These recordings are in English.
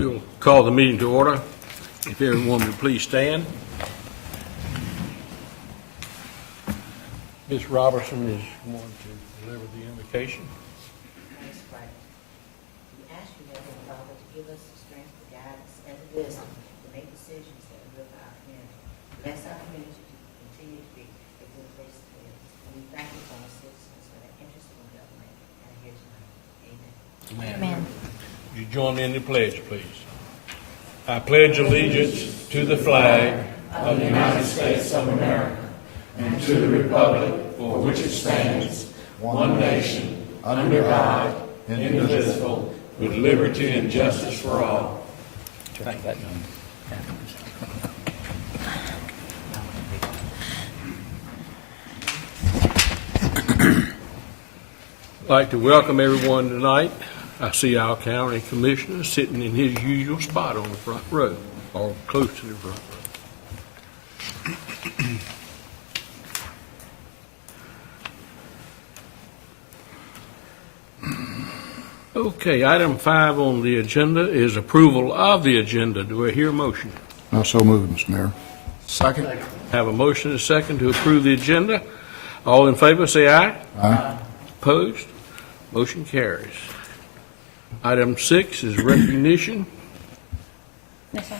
We'll call the meeting to order. If everyone would please stand. Ms. Robertson is going to deliver the invocation. Let's pray. We ask you, Heavenly Father, to give us the strength, the guidance, and the wisdom to make decisions that will live our community. Bless our community to continue to be a good place to live. And we thank you for our citizens for their interest in government and here tonight. Amen. Amen. Would you join me in the pledge, please? I pledge allegiance to the flag of the United States of America and to the republic for which it stands, one nation, under God, indivisible, with liberty and justice for all. I'd like to welcome everyone tonight. I see our county commissioner sitting in his usual spot on the front row, or close to the front row. Okay, item 5 on the agenda is approval of the agenda. Do I hear a motion? I so move, Mr. Mayor. Second. Have a motion and a second to approve the agenda. All in favor, say aye. Aye. Opposed? Motion carries. Item 6 is recognition. Yes, sir.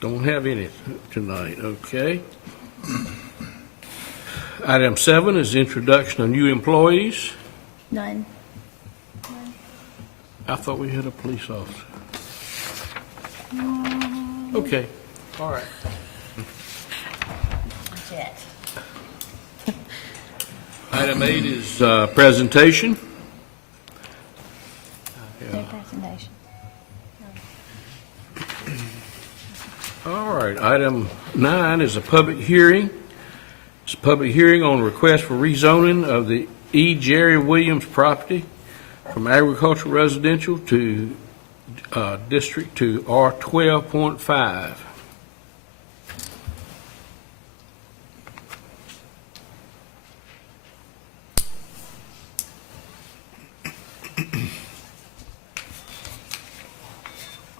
Don't have any tonight, okay. Item 7 is introduction of new employees. None. I thought we had a police officer. Okay, all right. Jet. Item 8 is presentation. No presentation. All right, item 9 is a public hearing. It's a public hearing on request for rezoning of the E. Jerry Williams property from agricultural residential to district to R12.5.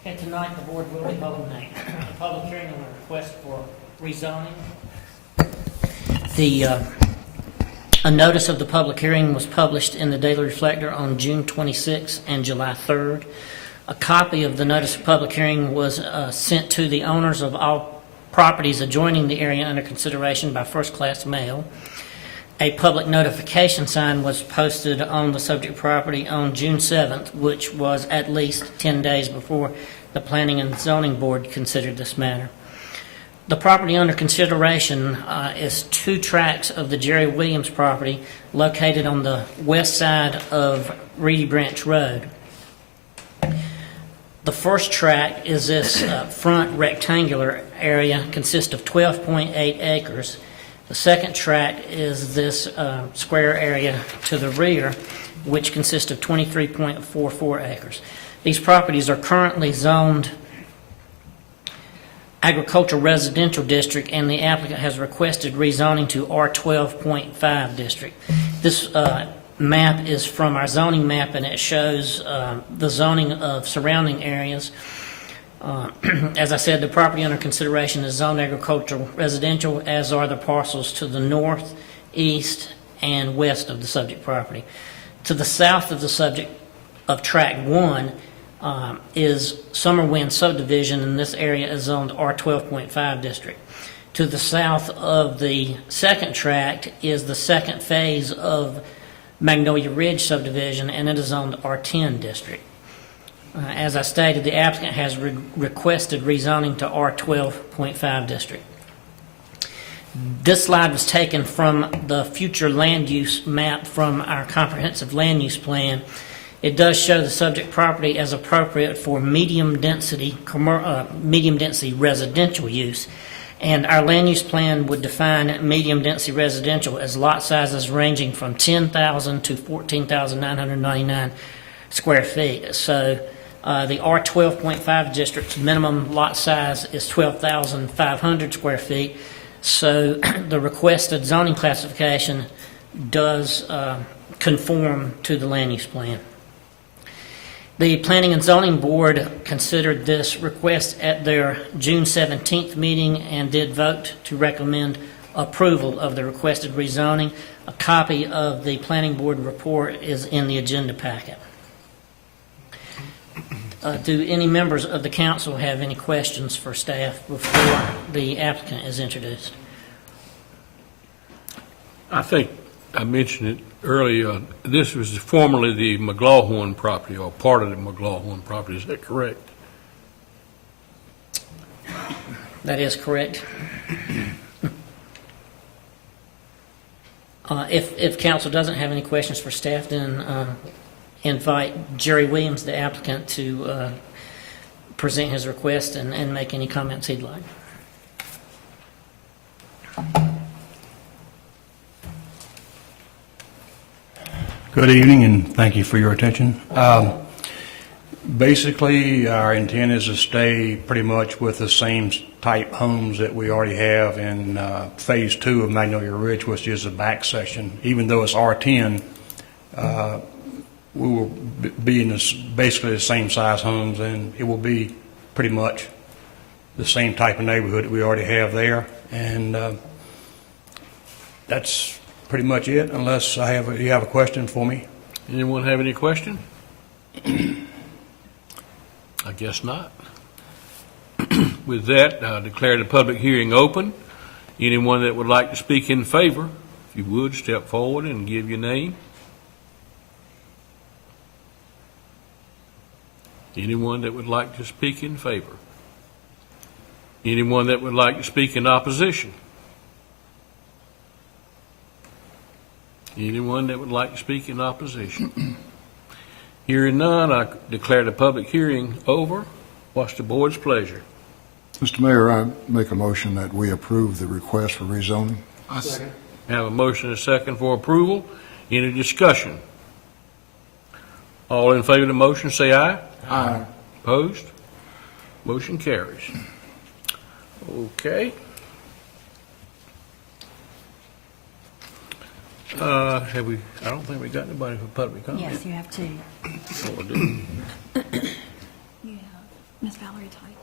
And tonight, the board will be holding a public hearing on a request for rezoning. A notice of the public hearing was published in the Daily Reflector on June 26th and July 3rd. A copy of the notice of public hearing was sent to the owners of all properties adjoining the area under consideration by first-class mail. A public notification sign was posted on the subject property on June 7th, which was at least 10 days before the Planning and Zoning Board considered this matter. The property under consideration is 2 tracts of the Jerry Williams property located on the west side of Reedy Branch Road. The first tract is this front rectangular area, consists of 12.8 acres. The second tract is this square area to the rear, which consists of 23.44 acres. These properties are currently zoned agricultural residential district, and the applicant has requested rezoning to R12.5 district. This map is from our zoning map, and it shows the zoning of surrounding areas. As I said, the property under consideration is zoned agricultural residential, as are the parcels to the north, east, and west of the subject property. To the south of the subject of Tract 1 is Summerwind subdivision, and this area is zoned R12.5 district. To the south of the second tract is the second phase of Magnolia Ridge subdivision, and it is zoned R10 district. As I stated, the applicant has requested rezoning to R12.5 district. This slide was taken from the future land use map from our comprehensive land use plan. It does show the subject property as appropriate for medium density residential use, and our land use plan would define medium density residential as lot sizes ranging from 10,000 to 14,999 square feet. So the R12.5 district's minimum lot size is 12,500 square feet. So the requested zoning classification does conform to the land use plan. The Planning and Zoning Board considered this request at their June 17th meeting and did vote to recommend approval of the requested rezoning. A copy of the Planning Board report is in the agenda packet. Do any members of the council have any questions for staff before the applicant is introduced? I think I mentioned it earlier, this was formerly the McLaughlin property, or part of the McLaughlin property, is that correct? That is correct. If council doesn't have any questions for staff, then invite Jerry Williams, the applicant, to present his request and make any comments he'd like. Good evening, and thank you for your attention. Basically, our intent is to stay pretty much with the same type homes that we already have in Phase 2 of Magnolia Ridge, which is the back section. Even though it's R10, we will be in basically the same size homes, and it will be pretty much the same type of neighborhood that we already have there. And that's pretty much it, unless you have a question for me. Anyone have any question? I guess not. With that, I declare the public hearing open. Anyone that would like to speak in favor, if you would, step forward and give your name. Anyone that would like to speak in favor? Anyone that would like to speak in opposition? Anyone that would like to speak in opposition? Hearing none, I declare the public hearing over. What's the board's pleasure? Mr. Mayor, I make a motion that we approve the request for rezoning. Have a motion and a second for approval. Any discussion? All in favor of the motion, say aye. Aye. Opposed? Motion carries. Okay. Have we, I don't think we got anybody for public comment. Yes, you have two. Oh, I do. You have Ms. Valerie Titan.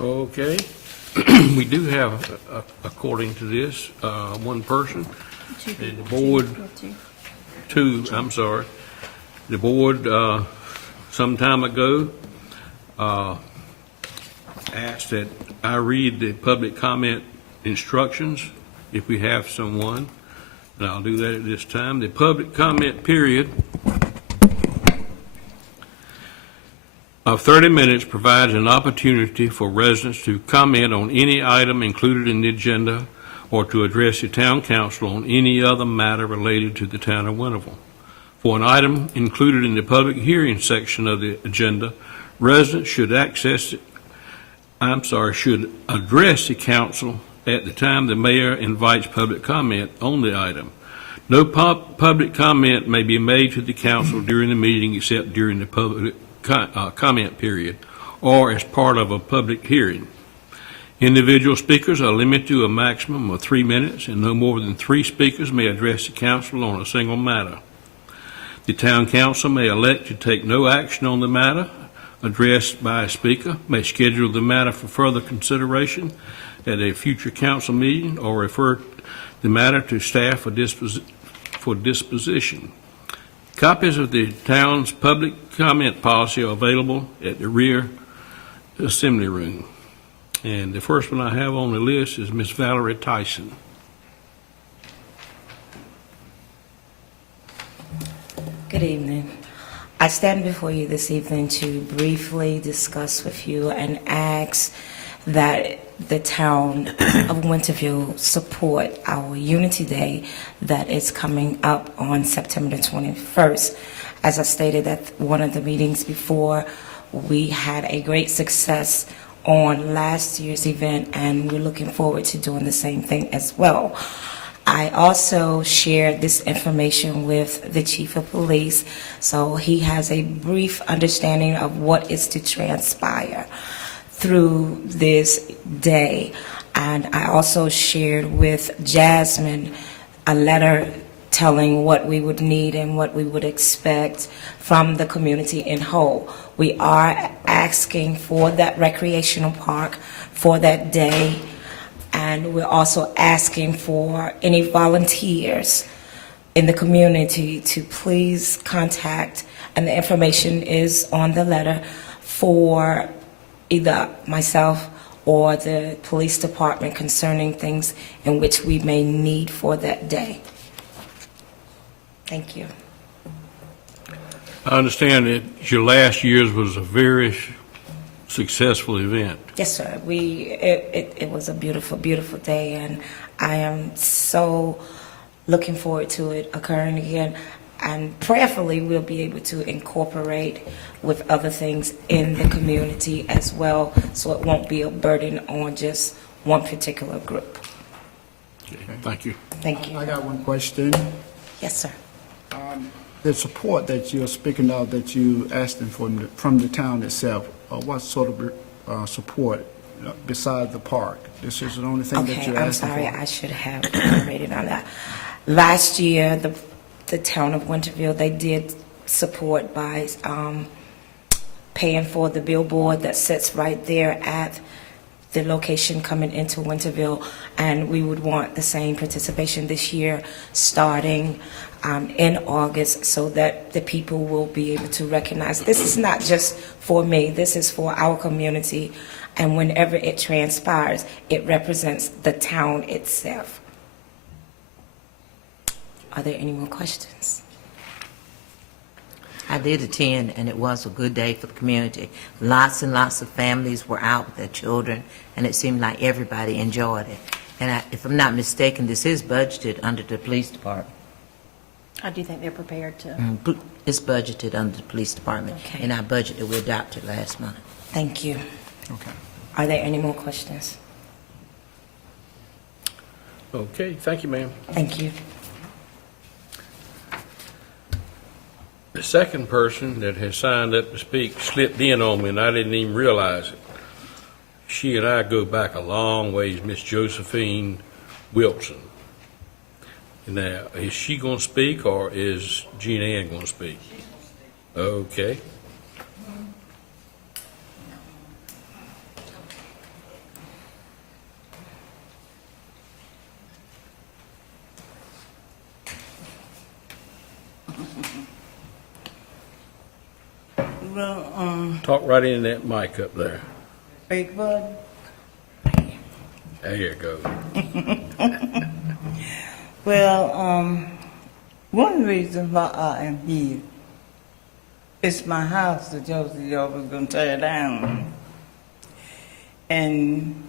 Okay. We do have, according to this, one person. Two And the people. board- You have two. The board, some time ago, asked that I read the public comment instructions, if we have someone, and I'll do that at this time. The public comment period of 30 minutes provides an opportunity for residents to comment on any item included in the agenda or to address the town council on any other matter related to the town of Winterville. For an item included in the public hearing section of the agenda, residents should address the council at the time the mayor invites public comment on the item. No public comment may be made to the council during the meeting except during the public comment period or as part of a public hearing. Individual speakers are limited to a maximum of 3 minutes, and no more than 3 speakers may address the council on a single matter. The town council may elect to take no action on the matter addressed by a speaker, may schedule the matter for further consideration at a future council meeting, or refer the matter to staff for disposition. Copies of the town's public comment policy are available at the rear assembly room. And the first one I have on the list is Ms. Valerie Tyson. Good evening. I stand before you this evening to briefly discuss with you and ask that the town of Winterville support our Unity Day that is coming up on September the 21st. As I stated at one of the meetings before, we had a great success on last year's event, and we're looking forward to doing the same thing as well. I also shared this information with the chief of police, so he has a brief understanding of what is to transpire through this day. And I also shared with Jasmine a letter telling what we would need and what we would expect from the community in whole. We are asking for that recreational park for that day, and we're also asking for any volunteers in the community to please contact, and the information is on the letter, for either myself or the police department concerning things in which we may need for that day. Thank you. I understand that your last year's was a very successful event. Yes, sir. It was a beautiful, beautiful day, and I am so looking forward to it occurring again. And prayerfully, we'll be able to incorporate with other things in the community as well, so it won't be a burden on just one particular group. Okay, thank you. Thank you. I got one question. Yes, sir. The support that you're speaking of, that you asking for from the town itself, what sort of support besides the park? This is the only thing that Okay, you're I'm asking for? sorry. I should have elaborated on that. Last year, the town of Winterville, they did support by paying for the billboard that sits right there at the location coming into Winterville, and we would want the same participation this year, starting in August, so that the people will be able to recognize this is not just for me, this is for our community, and whenever it transpires, it represents the town itself. Are there any more questions? I did attend, and it was a good day for the community. Lots and lots of families were out with their children, and it seemed like everybody enjoyed it. And if I'm not mistaken, this is budgeted under the police department. I do think they're prepared to. It's budgeted under the police department Okay. in our budget that we adopted last month. Thank you. Okay. Are there any more questions? Okay, thank you, ma'am. Thank you. The second person that has signed up to speak slipped in on me, and I didn't even realize it. She and I go back a long ways, Miss Josephine Wilson. Now, is she going to speak, or is Jean Ann going to speak? Okay. Well, Talk right into that mic up there. Big Bud, There you go. well, one reason why I am here is my house that Josie was going to tear down. And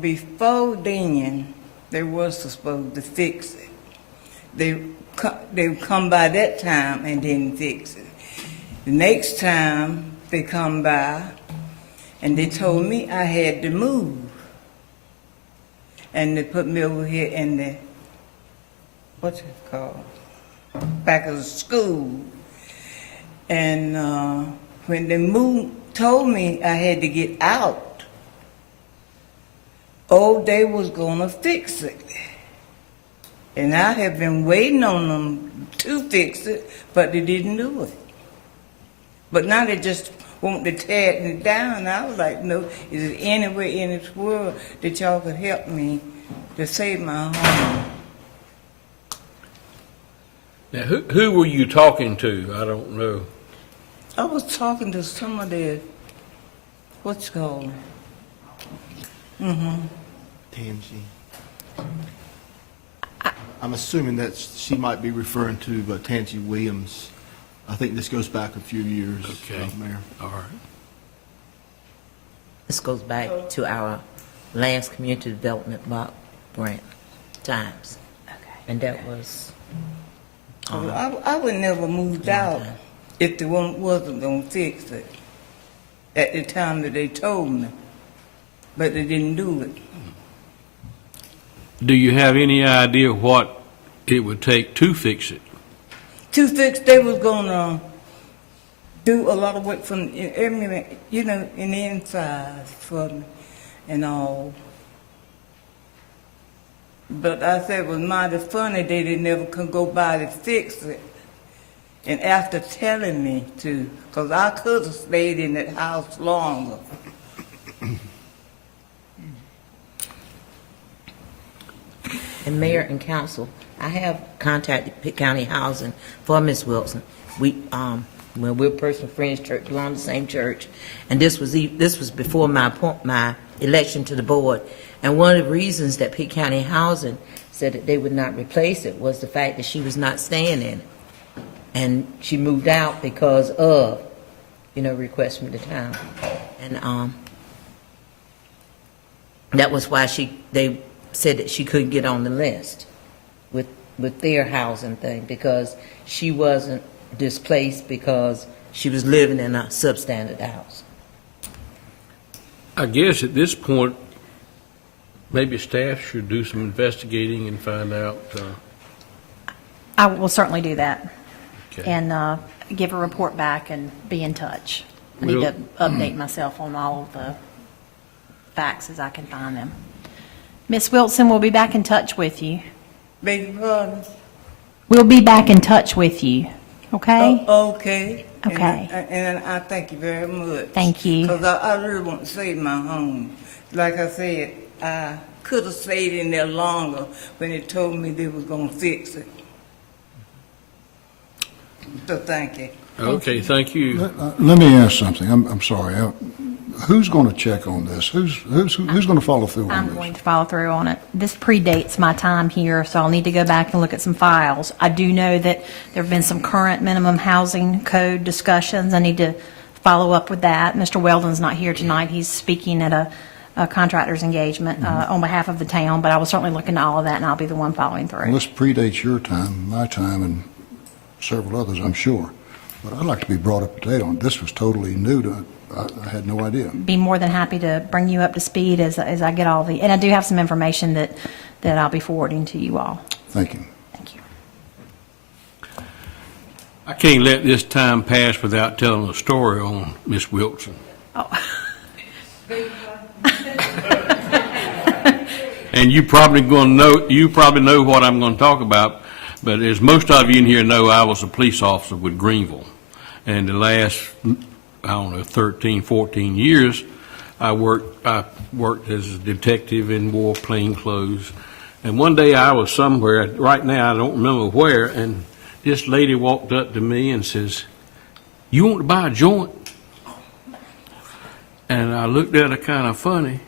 before then, they was supposed to fix it. They come by that time and didn't fix it. The next time they come by, and they told me I had to move. And they put me over here in the, what's it called? Back of the school. And when they told me I had to get out, they was gonna fix it. And I have been waiting on them to fix it, but they didn't do it. But now they just want to tear it down. I was like, no, is there any way in this world that y'all could help me to save my home? Now, who were you talking to? I don't know. I was talking to some of the, what's it called? Tansy. I'm assuming that she might be referring to Tansy Williams. I think this goes back a few years, Okay. Mayor. All right. This goes back to our last community development block grant times. And that was, I would never moved out if the one wasn't gonna fix it at the time that they told me, but they didn't do it. Do you have any idea what it would take to fix it? To fix, they was gonna do a lot of work from, in the inside for me and all. But I said it was mighty funny they never could go by to fix it. And after telling me to, because I could have stayed in that house longer. And Mayor and Council, I have contacted Pitt County Housing for Ms. Wilson. We, well, we're personal friends, church, belong to the same church, and this was before my election to the board. And one of the reasons that Pitt County Housing said that they would not replace it was the fact that she was not staying in it, and she moved out because of, requests from the town, and that was why they said that she couldn't get on the list with their housing thing, because she wasn't displaced because she was living in a substandard house. I guess at this point, maybe staff should do some investigating and find out. I will certainly do that Okay. and give a report back and be in touch. I need Will- to update myself on all of the facts as I can find them. Ms. Wilson, we'll be back in touch with you. Beg your pardon? We'll be back in touch with you, okay? Okay. Okay. And I thank you very much. Thank you. Because I really want to save my home. Like I said, I could have stayed in there longer when they told me they was going to fix it. So thank you. Okay, thank you. Let me ask something. I'm sorry. Who's going to check on this? Who's going to follow through on I'm this? going to follow through on it. This predates my time here, so I'll need to go back and look at some files. I do know that there have been some current minimum housing code discussions. I need to follow up with that. Mr. Weldon's not here tonight. He's speaking at a contractor's engagement on behalf of the town, but I will certainly look into all of that, and I'll be the one following Well, through. this predates your time, my time, and several others, I'm sure. But I'd like to be brought up to date on it. This was totally new to, I had no idea. Be more than happy to bring you up to speed as I get all and I do have some information that I'll be forwarding to you all. Thank you. Thank you. I can't let this time pass without telling a story on Miss Wilson. Oh. And you probably know what I'm going to talk about, but as most of you in here know, I was a police officer with Greenville. And the last, 13, 14 years, I worked as a detective and wore plain clothes. And one day I was somewhere, right now I don't remember where, and this lady walked up to me and says, "You want to buy a joint?" And I looked at her kind of funny,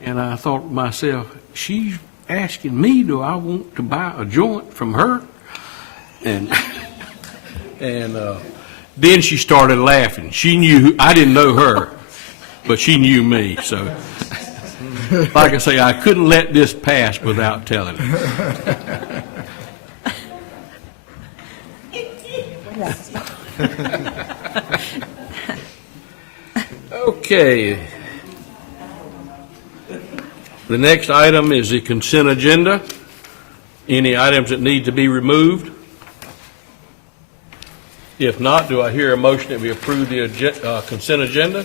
and I thought to myself, she's asking me, do I want to buy a joint from her? And then she started laughing. She knew, I didn't know her, but she knew me. So, like I say, I couldn't let this pass without telling her. Okay. The next item is the consent agenda. Any items that need to be removed? If not, do I hear a motion that we approve the consent agenda?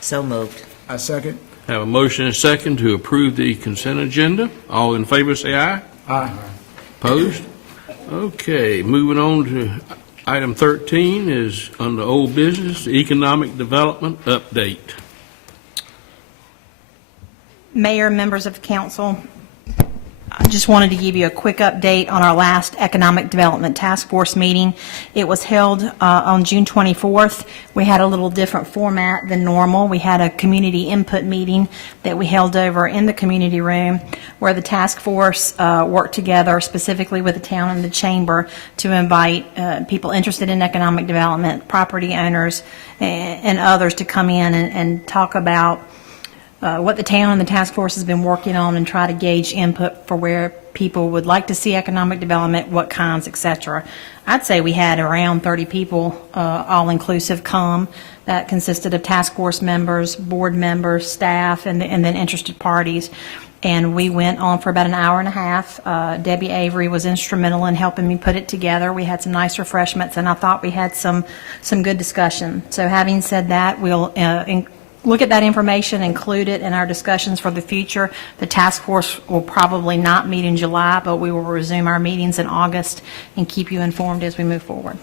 So moved. I second. Have a motion and a second to approve the consent agenda. All in favor, say aye. Aye. Opposed? Okay, moving on to item 13 is under old business, the economic development update. Mayor, members of the council, I just wanted to give you a quick update on our last Economic Development Task Force meeting. It was held on June 24th. We had a little different format than normal. We had a community input meeting that we held over in the community room where the task force worked together specifically with the town and the chamber to invite people interested in economic development, property owners, and others to come in and talk about what the town and the task force has been working on and try to gauge input for where people would like to see economic development, what kinds, et cetera. I'd say we had around 30 people, all-inclusive, come. That consisted of task force members, board members, staff, and then interested parties. And we went on for about an hour and a half. Debbie Avery was instrumental in helping me put it together. We had some nice refreshments, and I thought we had some good discussion. So having said that, we'll look at that information, include it in our discussions for the future. The task force will probably not meet in July, but we will resume our meetings in August and keep you informed as we move forward.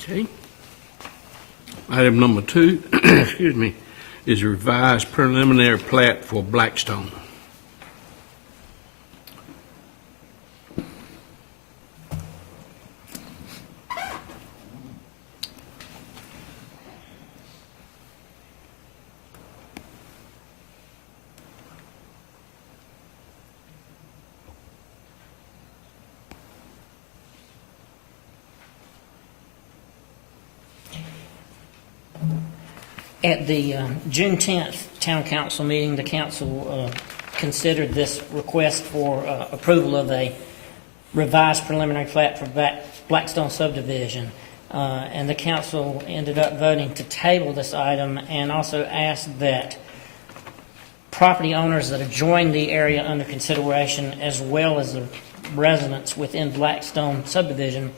Okay. Item number 2, excuse me, is revised preliminary plat for Blackstone. At the June 10th Town Council meeting, the council considered this request for approval of a revised preliminary plat for Blackstone subdivision. And the council ended up voting to table this item and also asked that property owners that adjoin the area under consideration, as well as the residents within Blackstone subdivision,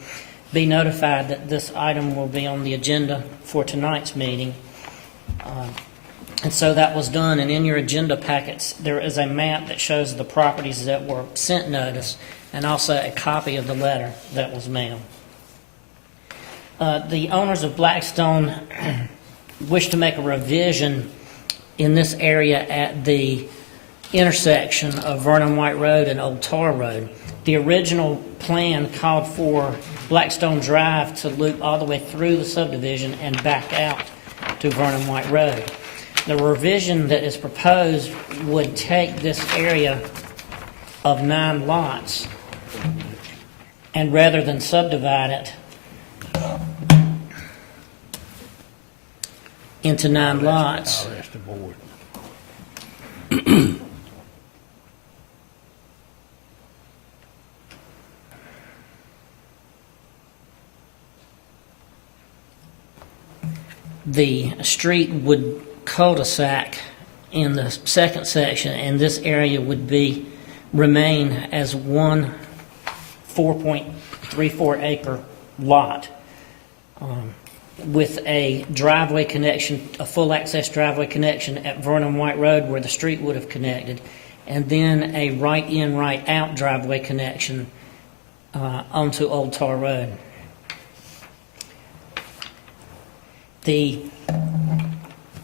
be notified that this item will be on the agenda for tonight's meeting. And so that was done, and in your agenda packets, there is a map that shows the properties that were sent notice, and also a copy of the letter that was mailed. The owners of Blackstone wish to make a revision in this area at the intersection of Vernon White Road and Old Tar Road. The original plan called for Blackstone Drive to loop all the way through the subdivision and back out to Vernon White Road. The revision that is proposed would take this area of 9 lots, and rather than subdivide it into 9 lots, I'll ask the board. the street would cul-de-sac in the second section, and this area would remain as one 4.34 acre lot with a driveway connection, a full access driveway connection at Vernon White Road where the street would have connected, and then a right in, right out driveway connection onto Old Tar Road. The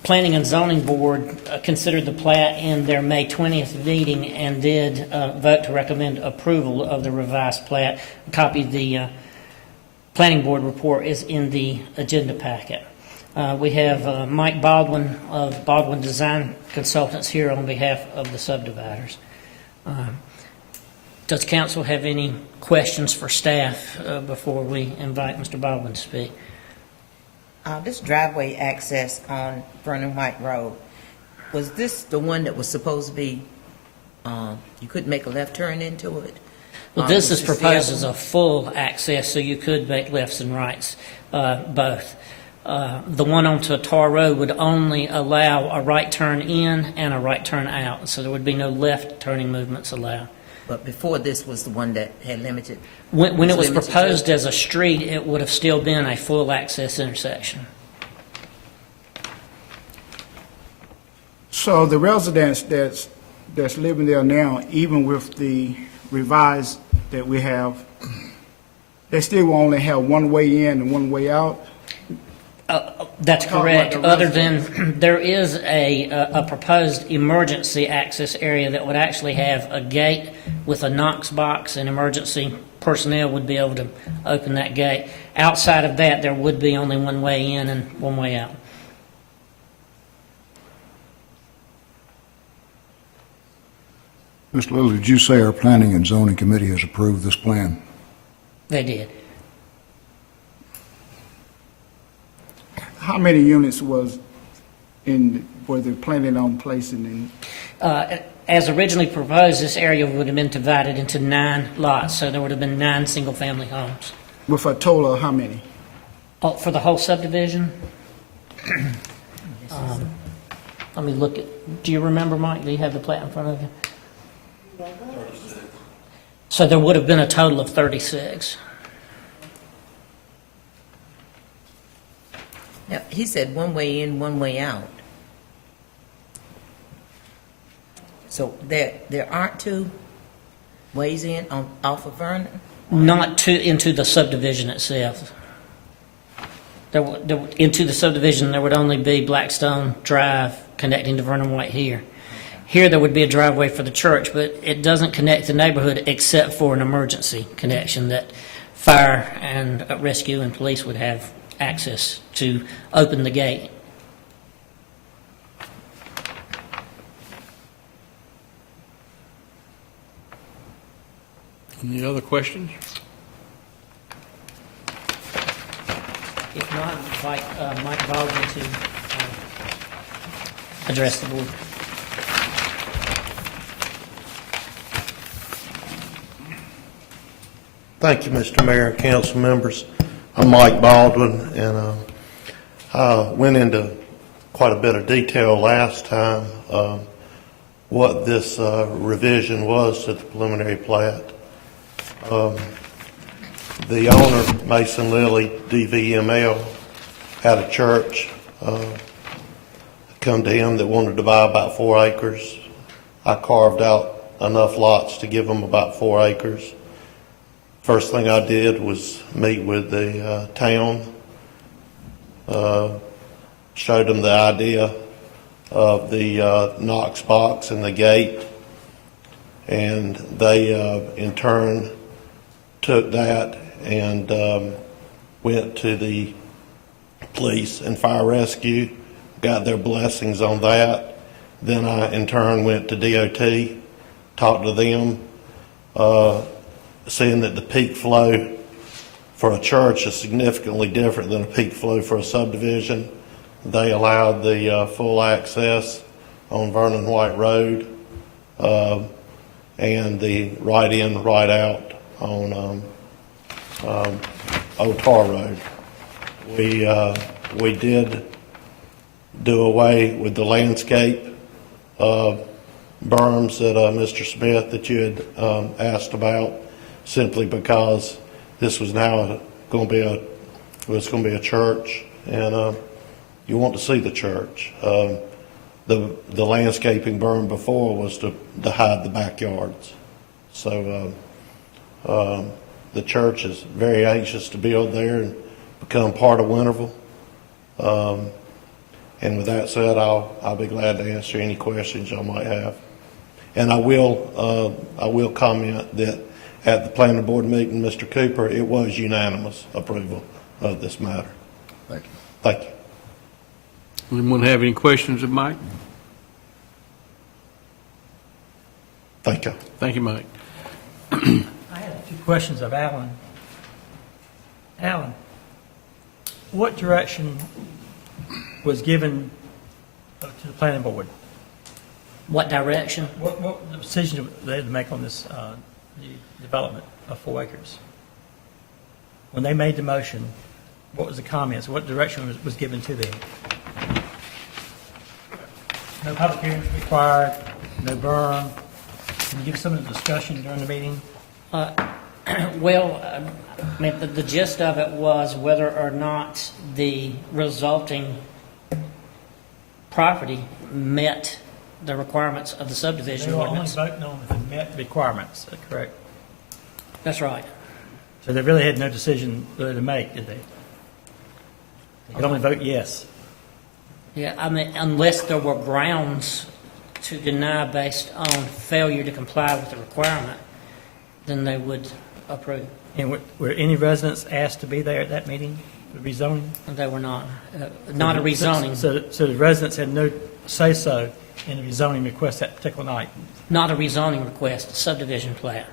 Planning and Zoning Board considered the plat in their May 20th meeting and did vote to recommend approval of the revised plat. A copy of the Planning Board report is in the agenda packet. We have Mike Baldwin of Baldwin Design Consultants here on behalf of the subdividers. Does council have any questions for staff before we invite Mr. Baldwin to speak? This driveway access on Vernon White Road, was this the one that was supposed to be, you couldn't make a left turn into it? Well, this Was is the proposed other as a full access, so you could make lefts and rights, both. The one onto Tar Road would only allow a right turn in and a right turn out, so there would be no left turning movements allowed. But before this was the one that had limited? When it was limited to- proposed as a street, it would have still been a full access intersection. So the residents that's living there now, even with the revised that we have, they still will only have one way in and one way out? That's Talking correct, about the other than there is a proposed emergency access area that would actually have a gate with a Knox box, and emergency personnel would be able to open that gate. Outside of that, there would be only one way in and one way out. Mr. Little, did you say our Planning and Zoning Committee has approved this plan? They did. How many units were they planning on placing in? As originally proposed, this area would have been divided into 9 lots, so there would have been 9 single-family homes. With a total of how many? For the whole subdivision? Let me look at, do you remember, Mike? Do you have the plat in front of you? So there would have been a total of 36. Now, he said one way in, one way out. So there aren't two ways in off of Vernon? Not into the subdivision itself. Into the subdivision, there would only be Blackstone Drive connecting to Vernon White here. Here, there would be a driveway for the church, but it doesn't connect the neighborhood except for an emergency connection that fire and rescue and police would have access to open the gate. Any other questions? If not, I'd invite Mike Baldwin to address the board. Thank you, Mr. Mayor and council members. I'm Mike Baldwin, and I went into quite a bit of detail last time what this revision was to the preliminary plat. The owner, Mason Lilly, DVML, had a church come to him that wanted to buy about 4 acres. I carved out enough lots to give them about 4 acres. First thing I did was meet with the town, showed them the idea of the Knox box and the gate, and they in turn took that and went to the police and fire rescue, got their blessings on that. Then I in turn went to DOT, talked to them, seeing that the peak flow for a church is significantly different than a peak flow for a subdivision. They allowed the full access on Vernon White Road and the right in, right out on Old Tar Road. We did do away with the landscape berms that Mr. Smith that you had asked about, simply because this was now going to be a church, and you want to see the church. The landscaping berm before was to hide the backyards. So the church is very anxious to build there and become part of Winterville. And with that said, I'll be glad to answer any questions y'all might have. And I will comment that at the planning board meeting, Mr. Cooper, it was unanimous approval of this matter. Thank you. Thank you. Anyone have any questions of Mike? Thank you. Thank you, Mike. I have a few questions of Alan. Alan, what direction was given to the planning board? What direction? What decision they had to make on this the development of 4 acres? When they made the motion, what was the comments? What direction was given to them? No public hearings required, no berm. Can you give some of the discussion during the meeting? Well, I mean, the gist of it was whether or not the resulting property met the requirements of the subdivision They were only ordinance. voting on if it met requirements, is that correct? That's right. So they really had no decision really to make, did they? They could only vote yes. Yeah, I mean, unless there were grounds to deny based on failure to comply with the requirement, then they would approve. And were any residents asked to be there at that meeting, the rezoning? And they were not. Not a rezoning. So the residents had no say-so in the rezoning request that particular night? Not a rezoning request, a subdivision plat.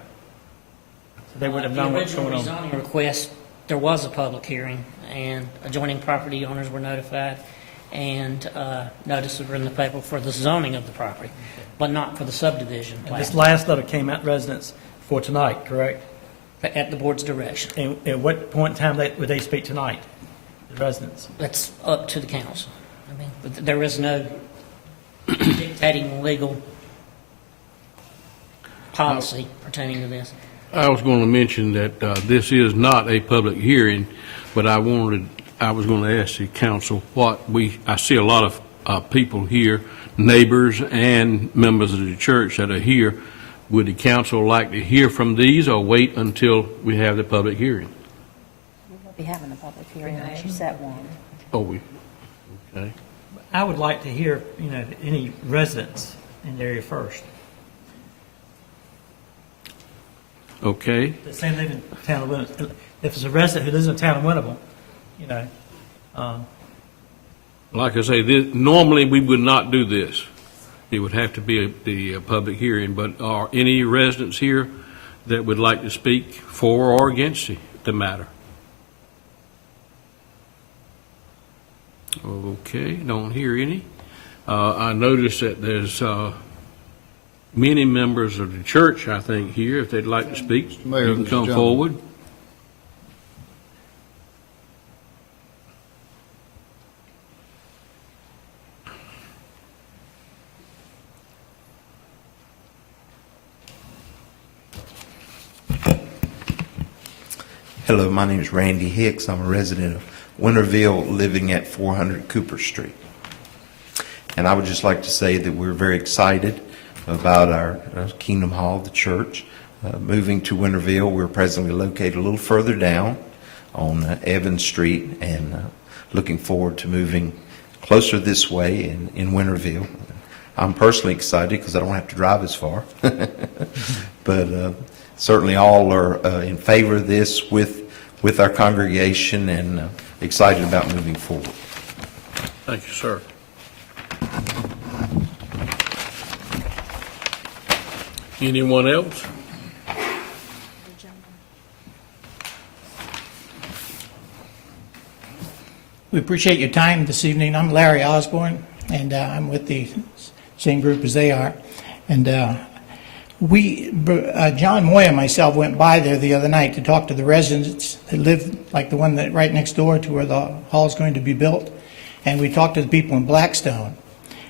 So they would have known what's going The on? original rezoning request, there was a public hearing, and adjoining property owners were notified, and notices were in the paper for the zoning of the property, but not for the subdivision And this plat, last letter came out residents for tonight, correct? at the board's direction. And at what point in time would they speak tonight, the residents? That's up to the council. I mean, but there is no dictating legal policy pertaining to this. I was going to mention that this is not a public hearing, but I wanted I was going to ask the council I see a lot of people here, neighbors and members of the church that are here. Would the council like to hear from these or wait until we have the public hearing? We'll be having a public hearing unless you set one. Okay. I would like to hear, any residents in the area first. Okay. The same thing in town of Winnable. If it's a resident who lives in the town of Winnable, Like I say, normally we would not do this. It would have to be the public hearing, but are any residents here that would like to speak for or against the matter? Okay, don't hear any. I notice that there's many members of the church, I think, here. If they'd like to speak, Mayor, you can this is come John. forward. Hello, my name is Randy Hicks. I'm a resident of Winterville, living at 400 Cooper Street. And I would just like to say that we're very excited about our Kingdom Hall, the church, moving to Winterville. We're presently located a little further down on Evans Street, and looking forward to moving closer this way in Winterville. I'm personally excited because I don't have to drive as far. But certainly all are in favor of this with our congregation, and excited about moving forward. Thank you, sir. Anyone else? We appreciate your time this evening. I'm Larry Osborne, and I'm with the same group as they are. And John Moy and myself went by there the other night to talk to the residents that live, like the one that right next door to where the hall's going to be built. And we talked to the people in Blackstone.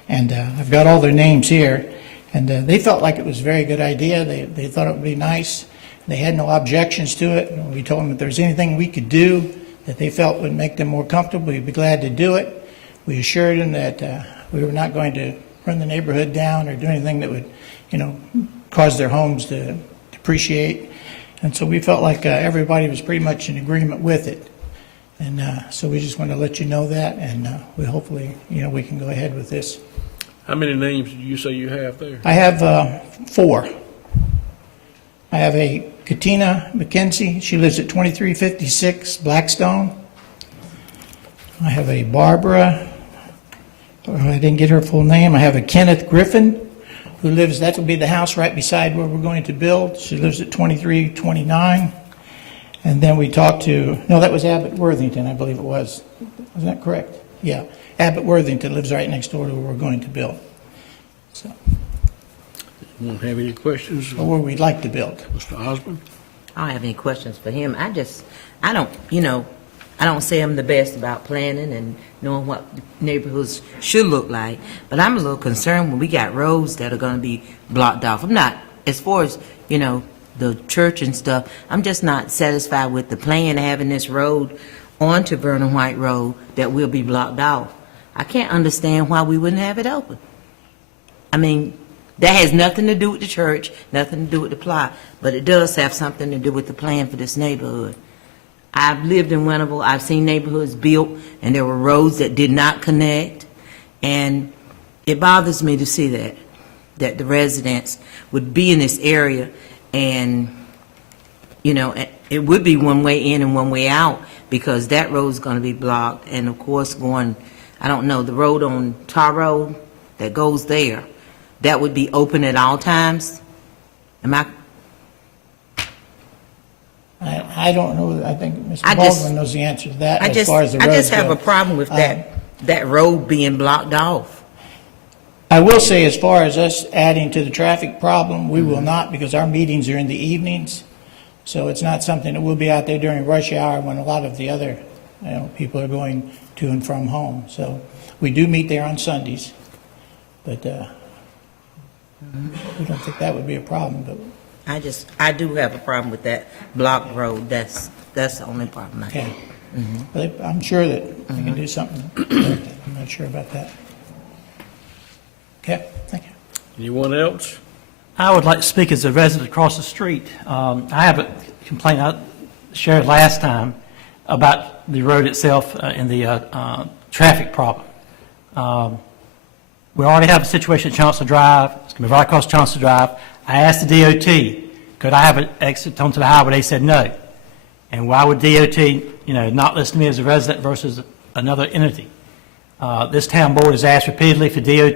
And I've got all their names here. And they felt like it was a very good idea. They thought it would be nice. They had no objections to it. And we told them if there's anything we could do that they felt would make them more comfortable, we'd be glad to do it. We assured them that we were not going to run the neighborhood down or do anything that would, cause their homes to depreciate. And so we felt like everybody was pretty much in agreement with it. And so we just want to let you know that, and we hopefully, we can go ahead with this. How many names did you say you have there? I have 4. I have a Katina McKenzie. She lives at 2356 Blackstone. I have a Barbara. I didn't get her full name. I have a Kenneth Griffin, who lives, that will be the house right beside where we're going to build. She lives at 2329. And then we talked to, no, that was Abbott Worthington, I believe it was. Was that correct? Yeah. Abbott Worthington lives right next door to where we're going to build. So, Won't have any questions? or where we'd like to build. Mr. Osborne? I don't have any questions for him. I don't say I'm the best about planning and knowing what neighborhoods should look like, but I'm a little concerned when we got roads that are going to be blocked off. I'm not, as far as, the church and stuff, I'm just not satisfied with the plan of having this road onto Vernon White Road that will be blocked off. I can't understand why we wouldn't have it open. I mean, that has nothing to do with the church, nothing to do with the plot, but it does have something to do with the plan for this neighborhood. I've lived in Winnable. I've seen neighborhoods built, and there were roads that did not connect, and it bothers me to see that the residents would be in this area, and, it would be one way in and one way out, because that road's going to be blocked, and of course the road on Tar Road that goes there, that would be open at all times? I don't know. I think Mr. Baldwin knows the answer to that as far as the roads go. I just have a problem with that road being blocked off. I will say, as far as us adding to the traffic problem, we will not, because our meetings are in the evenings. So it's not something that we'll be out there during rush hour when a lot of the other people are going to and from home. So we do meet there on Sundays, but we don't think that would be a problem. But I do have a problem with that blocked road. That's the only problem I have. okay. But I'm sure that we can do something with that. I'm not sure about that. Okay, thank you. Anyone else? I would like to speak as a resident across the street. I have a complaint I shared last time about the road itself and the traffic problem. We already have a situation at Chancellor Drive. It's going to be right across Chancellor Drive. I asked the DOT, could I have an exit onto the highway? They said no. And why would DOT, not listen to me as a resident versus another entity? This town board has asked repeatedly for DOT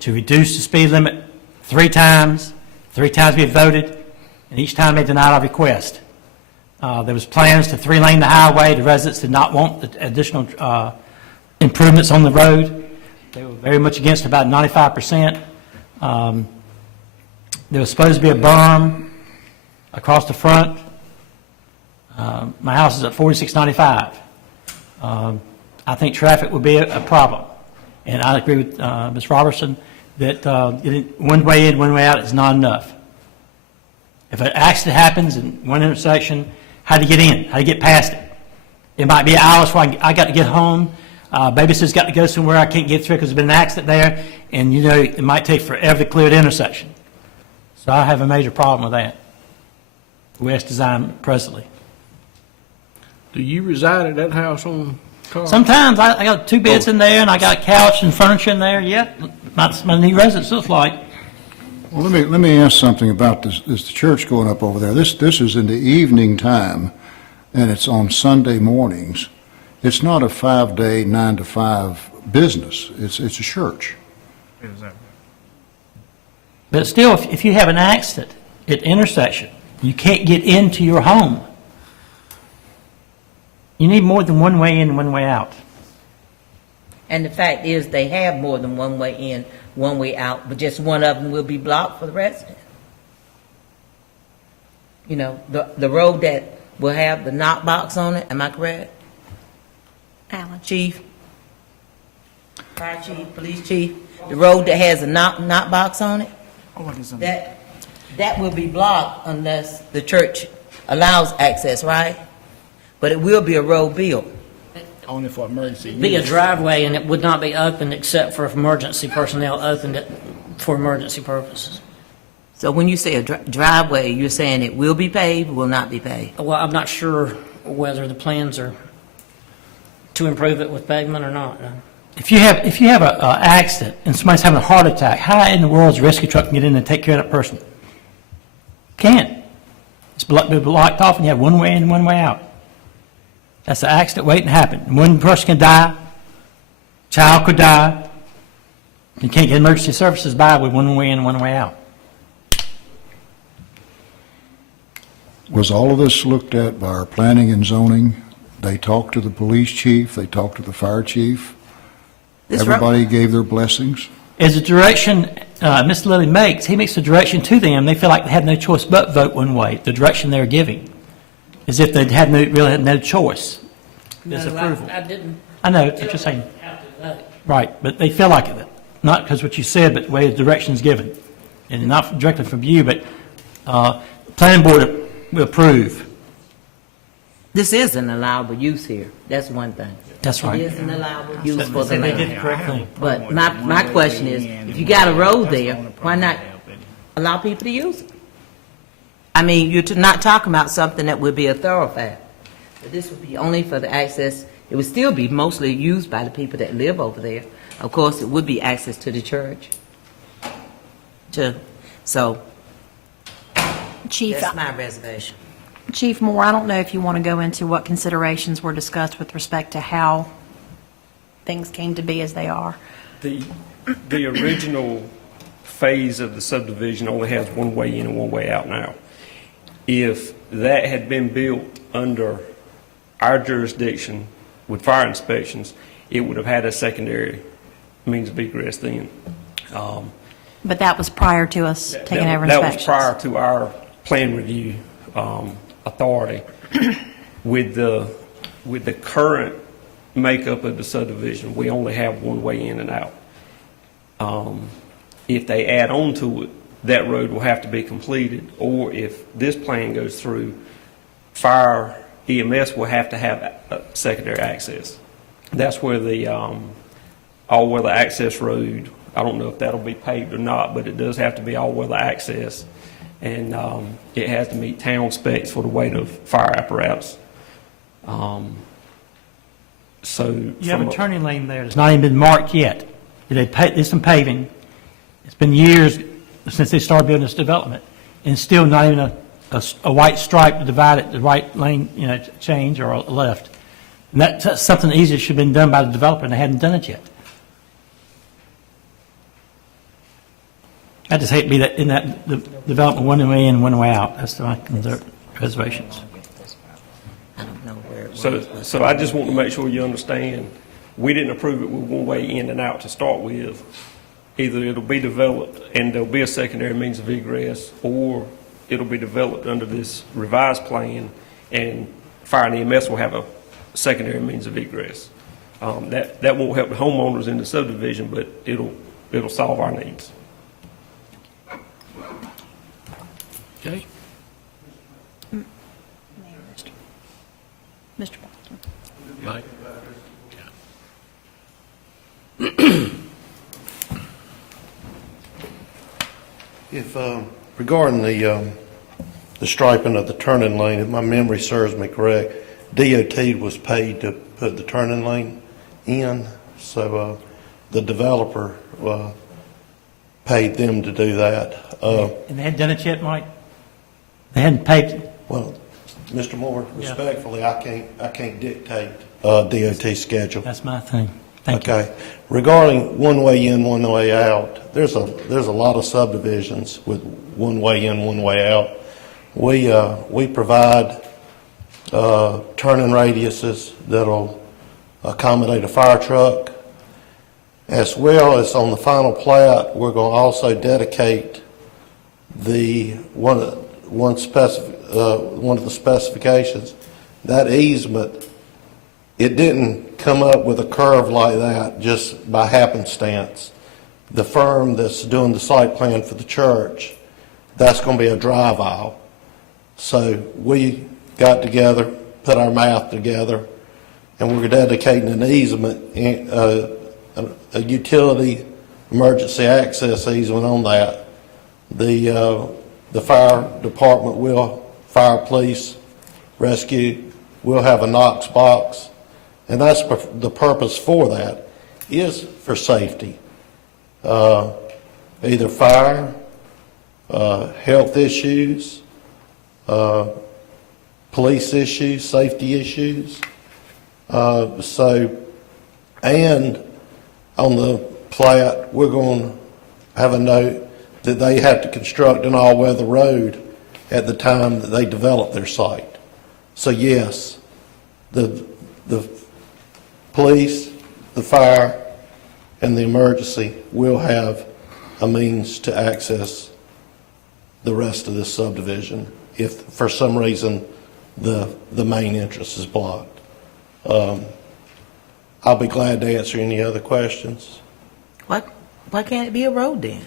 to reduce the speed limit 3 times. 3 times we have voted, and each time they denied our request. There was plans to 3-lane the highway. The residents did not want the additional improvements on the road. They were very much against, about 95%. There was supposed to be a berm across the front. My house is at 4695. I think traffic would be a problem. And I agree with Ms. Robertson that one way in, one way out is not enough. If an accident happens in one intersection, how do you get in? How do you get past it? It might be hours before I got to get home. Babysitter's got to go somewhere I can't get through because there's been an accident there, and it might take forever to clear the intersection. So I have a major problem with that. West Design presently. Do you reside at that house on Carl? Sometimes I got 2 beds in there, and I got a couch and furniture in there. Yeah, my new residence looks like. Well, let me ask something about this the church going up over there. This is in the evening time, and it's on Sunday mornings. It's not a 5-day, 9 to 5 business. It's a church. But still, if you have an accident at the intersection, you can't get into your home. You need more than one way in and one way out. And the fact is, they have more than one way in, one way out, but just one of them will be blocked for the resident. The road that will have the knock box on it, am I correct? Alan. Chief? Fire chief, police chief? The road that has a knock box on it? That will be blocked unless the church allows access, right? But it will be a road built. Only for emergency Be a use. driveway, and it would not be open except for if emergency personnel opened it for emergency purposes. So when you say a driveway, you're saying it will be paved, will not be paved? Well, I'm not sure whether the plans are to improve it with pavement or not. If you have an accident and somebody's having a heart attack, how in the world is a rescue truck can get in and take care of that person? Can't. It's blocked off, and you have one way in and one way out. That's an accident waiting to happen. One person can die, child could die. You can't get emergency services by with one way in and one way out. Was all of this looked at by our planning and zoning? They talked to the police chief, they talked to the fire chief. Everybody gave their blessings. As the direction Mr. Lilly makes, he makes the direction to them. They feel like they have no choice but vote one way, the direction they're giving, as if they really had no choice. Disapproval. I didn't. I know, that's what you're saying. Have to vote. Right, but they feel like it, not because what you said, but the way the direction's given. And not directly from you, but the planning board will approve. This is an allowable use here. That's one thing. That's right. It is an allowable use for the They did land. the correct thing. But my question is, if you got a road there, why not allow people to use it? I mean, you're not talking about something that would be a thoroughfare. But this would be only for the access. It would still be mostly used by the people that live over there. Of course, it would be access to the church. So Chief, that's my reservation. Chief Moore, I don't know if you want to go into what considerations were discussed with respect to how things came to be as they are. The original phase of the subdivision only has one way in and one way out now. If that had been built under our jurisdiction with fire inspections, it would have had a secondary means of egress then. But that was prior to us taking over That inspections. was prior to our plan review authority. With the current makeup of the subdivision, we only have one way in and out. If they add on to it, that road will have to be completed, or if this plan goes through, fire EMS will have to have secondary access. That's where the all-weather access road, I don't know if that'll be paved or not, but it does have to be all-weather access. And it has to meet town specs for the weight of fire apparatus. So You have from a turning lane there that's not even been marked yet. There's some paving. It's been years since they started building this development, and still not even a white stripe to divide it, the right lane, change or a left. And that's something easy that should have been done by the developer, and they hadn't done it yet. I just hate to be that in that the development one way in, one way out. That's my reservations. I don't know where it was. So I just want to make sure you understand, we didn't approve it with one way in and out to start with. Either it'll be developed and there'll be a secondary means of egress, or it'll be developed under this revised plan and fire and EMS will have a secondary means of egress. That won't help the homeowners in the subdivision, but it'll solve our needs. Okay. Mr. Boston. Mike? If, regarding the striping of the turning lane, if my memory serves me correct, DOT was paid to put the turning lane in, so the developer paid them to do that. And they hadn't done it yet, Mike? They hadn't paved it? Well, Mr. Moore, Yeah. respectfully, I can't dictate DOT schedule. That's my thing. Thank you. Okay. Regarding one way in, one way out, there's a lot of subdivisions with one way in, one way out. We provide turning radiuses that'll accommodate a fire truck, as well as on the final plat, we're going to also dedicate one of the specifications. That easement, it didn't come up with a curve like that just by happenstance. The firm that's doing the site plan for the church, that's going to be a drive aisle. So we got together, put our math together, and we're dedicating an easement, a utility emergency access easement on that. The fire department fire, police, rescue, will have a Knox box. And that's the purpose for that, is for safety. Either fire, health issues, police issues, safety issues. And on the plat, we're going to have a note that they have to construct an all-weather road at the time that they develop their site. So yes, the police, the fire, and the emergency will have a means to access the rest of this subdivision if for some reason the main entrance is blocked. I'll be glad to answer any other questions. Why can't it be a road then?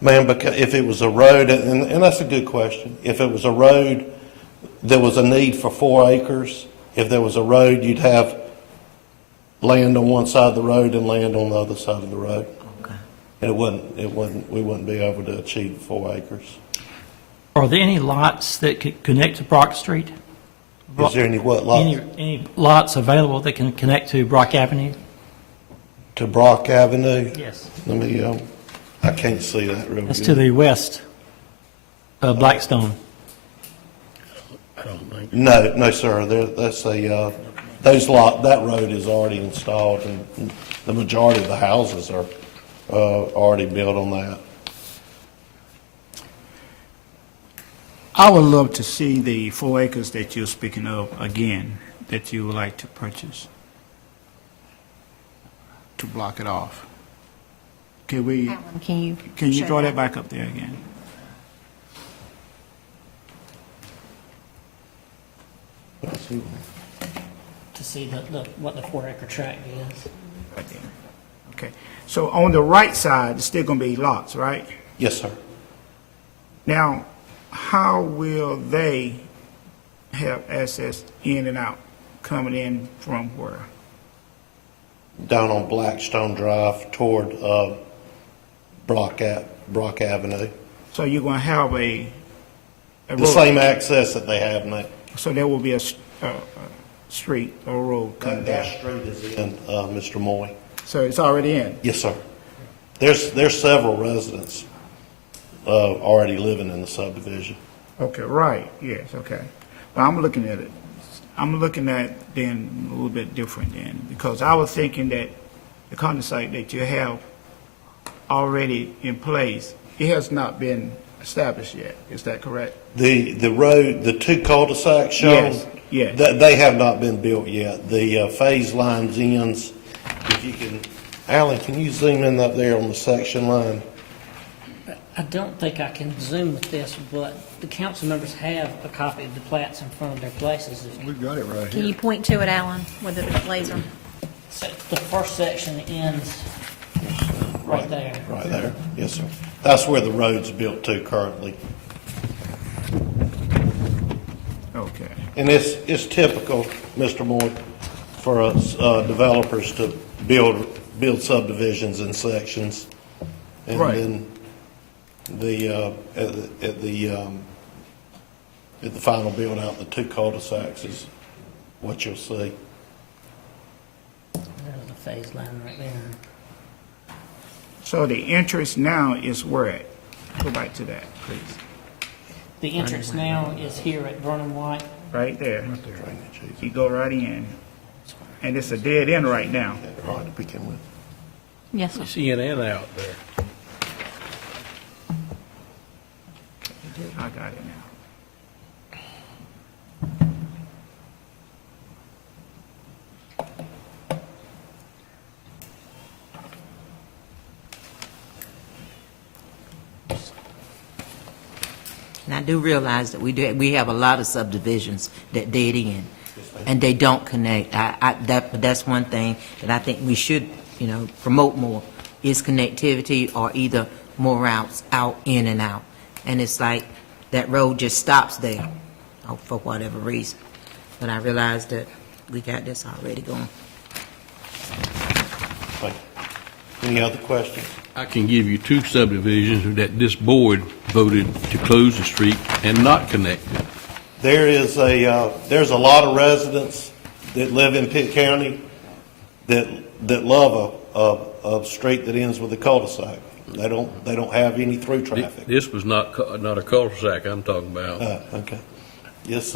Ma'am, because if it was a road, and that's a good question, if it was a road, there was a need for 4 acres. If there was a road, you'd have land on one side of the road and land on the other side of the road. Okay. And we wouldn't be able to achieve 4 acres. Are there any lots that could connect to Brock Street? Is there any what lots? Any lots available that can connect to Brock Avenue? To Brock Avenue? Yes. Let me, I can't see that real good. That's to the west of Blackstone. I don't think. No, sir. That road is already installed, and the majority of the houses are already built on that. I would love to see the 4 acres that you're speaking of again, that you would like to purchase, to block it off. Can Can you show draw that back up there again? To see what the 4-acre tract is. Right there. Okay. So on the right side, it's still going to be lots, right? Yes, sir. Now, how will they have access in and out? coming in from where? Down on Blackstone Drive toward Brock Avenue. So you're going to have a The road- same access that they have now. So there will be a street or road coming That down. street is in, Mr. Moy. So it's already in? Yes, sir. There's several residents already living in the subdivision. Okay, right, yes, okay. But I'm looking at it, I'm looking at then a little bit different then, because I was thinking that the cul-de-sac that you have already in place, it has not been established yet, is that correct? The road, the two cul-de-sacs shown? Yes, yes. They have not been built yet. The phase lines ends, if you can, Alan, can you zoom in up there on the section line? I don't think I can zoom with this, but the council members have a copy of the plats in front of their places. We've got it right Can you point to it, Alan, with the laser? The first section ends right there. Right there, yes, sir. That's where the road's built to currently. Okay. And it's typical, Mr. Moore, for us developers to build subdivisions in sections. And Right. then at the final build out, the two cul-de-sacs is what you'll see. There's the phase line right there. So the entrance now is where at? Go back to that, please. The entrance now is here at Vernon White. Right there. You go right in, and it's a dead end right now. Right, to begin with. Yes, sir. It's in and out there. I got it now. And I do realize that we have a lot of subdivisions that dead end, and they don't connect. That's one thing that I think we should, promote more, is connectivity or either more routes out, in and out. And it's like that road just stops there, for whatever reason. But I realize that we got this already going. Thank you. Any other questions? I can give you two subdivisions that this board voted to close the street and not connect it. There's a lot of residents that live in Pitt County that love a street that ends with a cul-de-sac. They don't have any through traffic. This was not a cul-de-sac I'm talking about. Okay. Yes,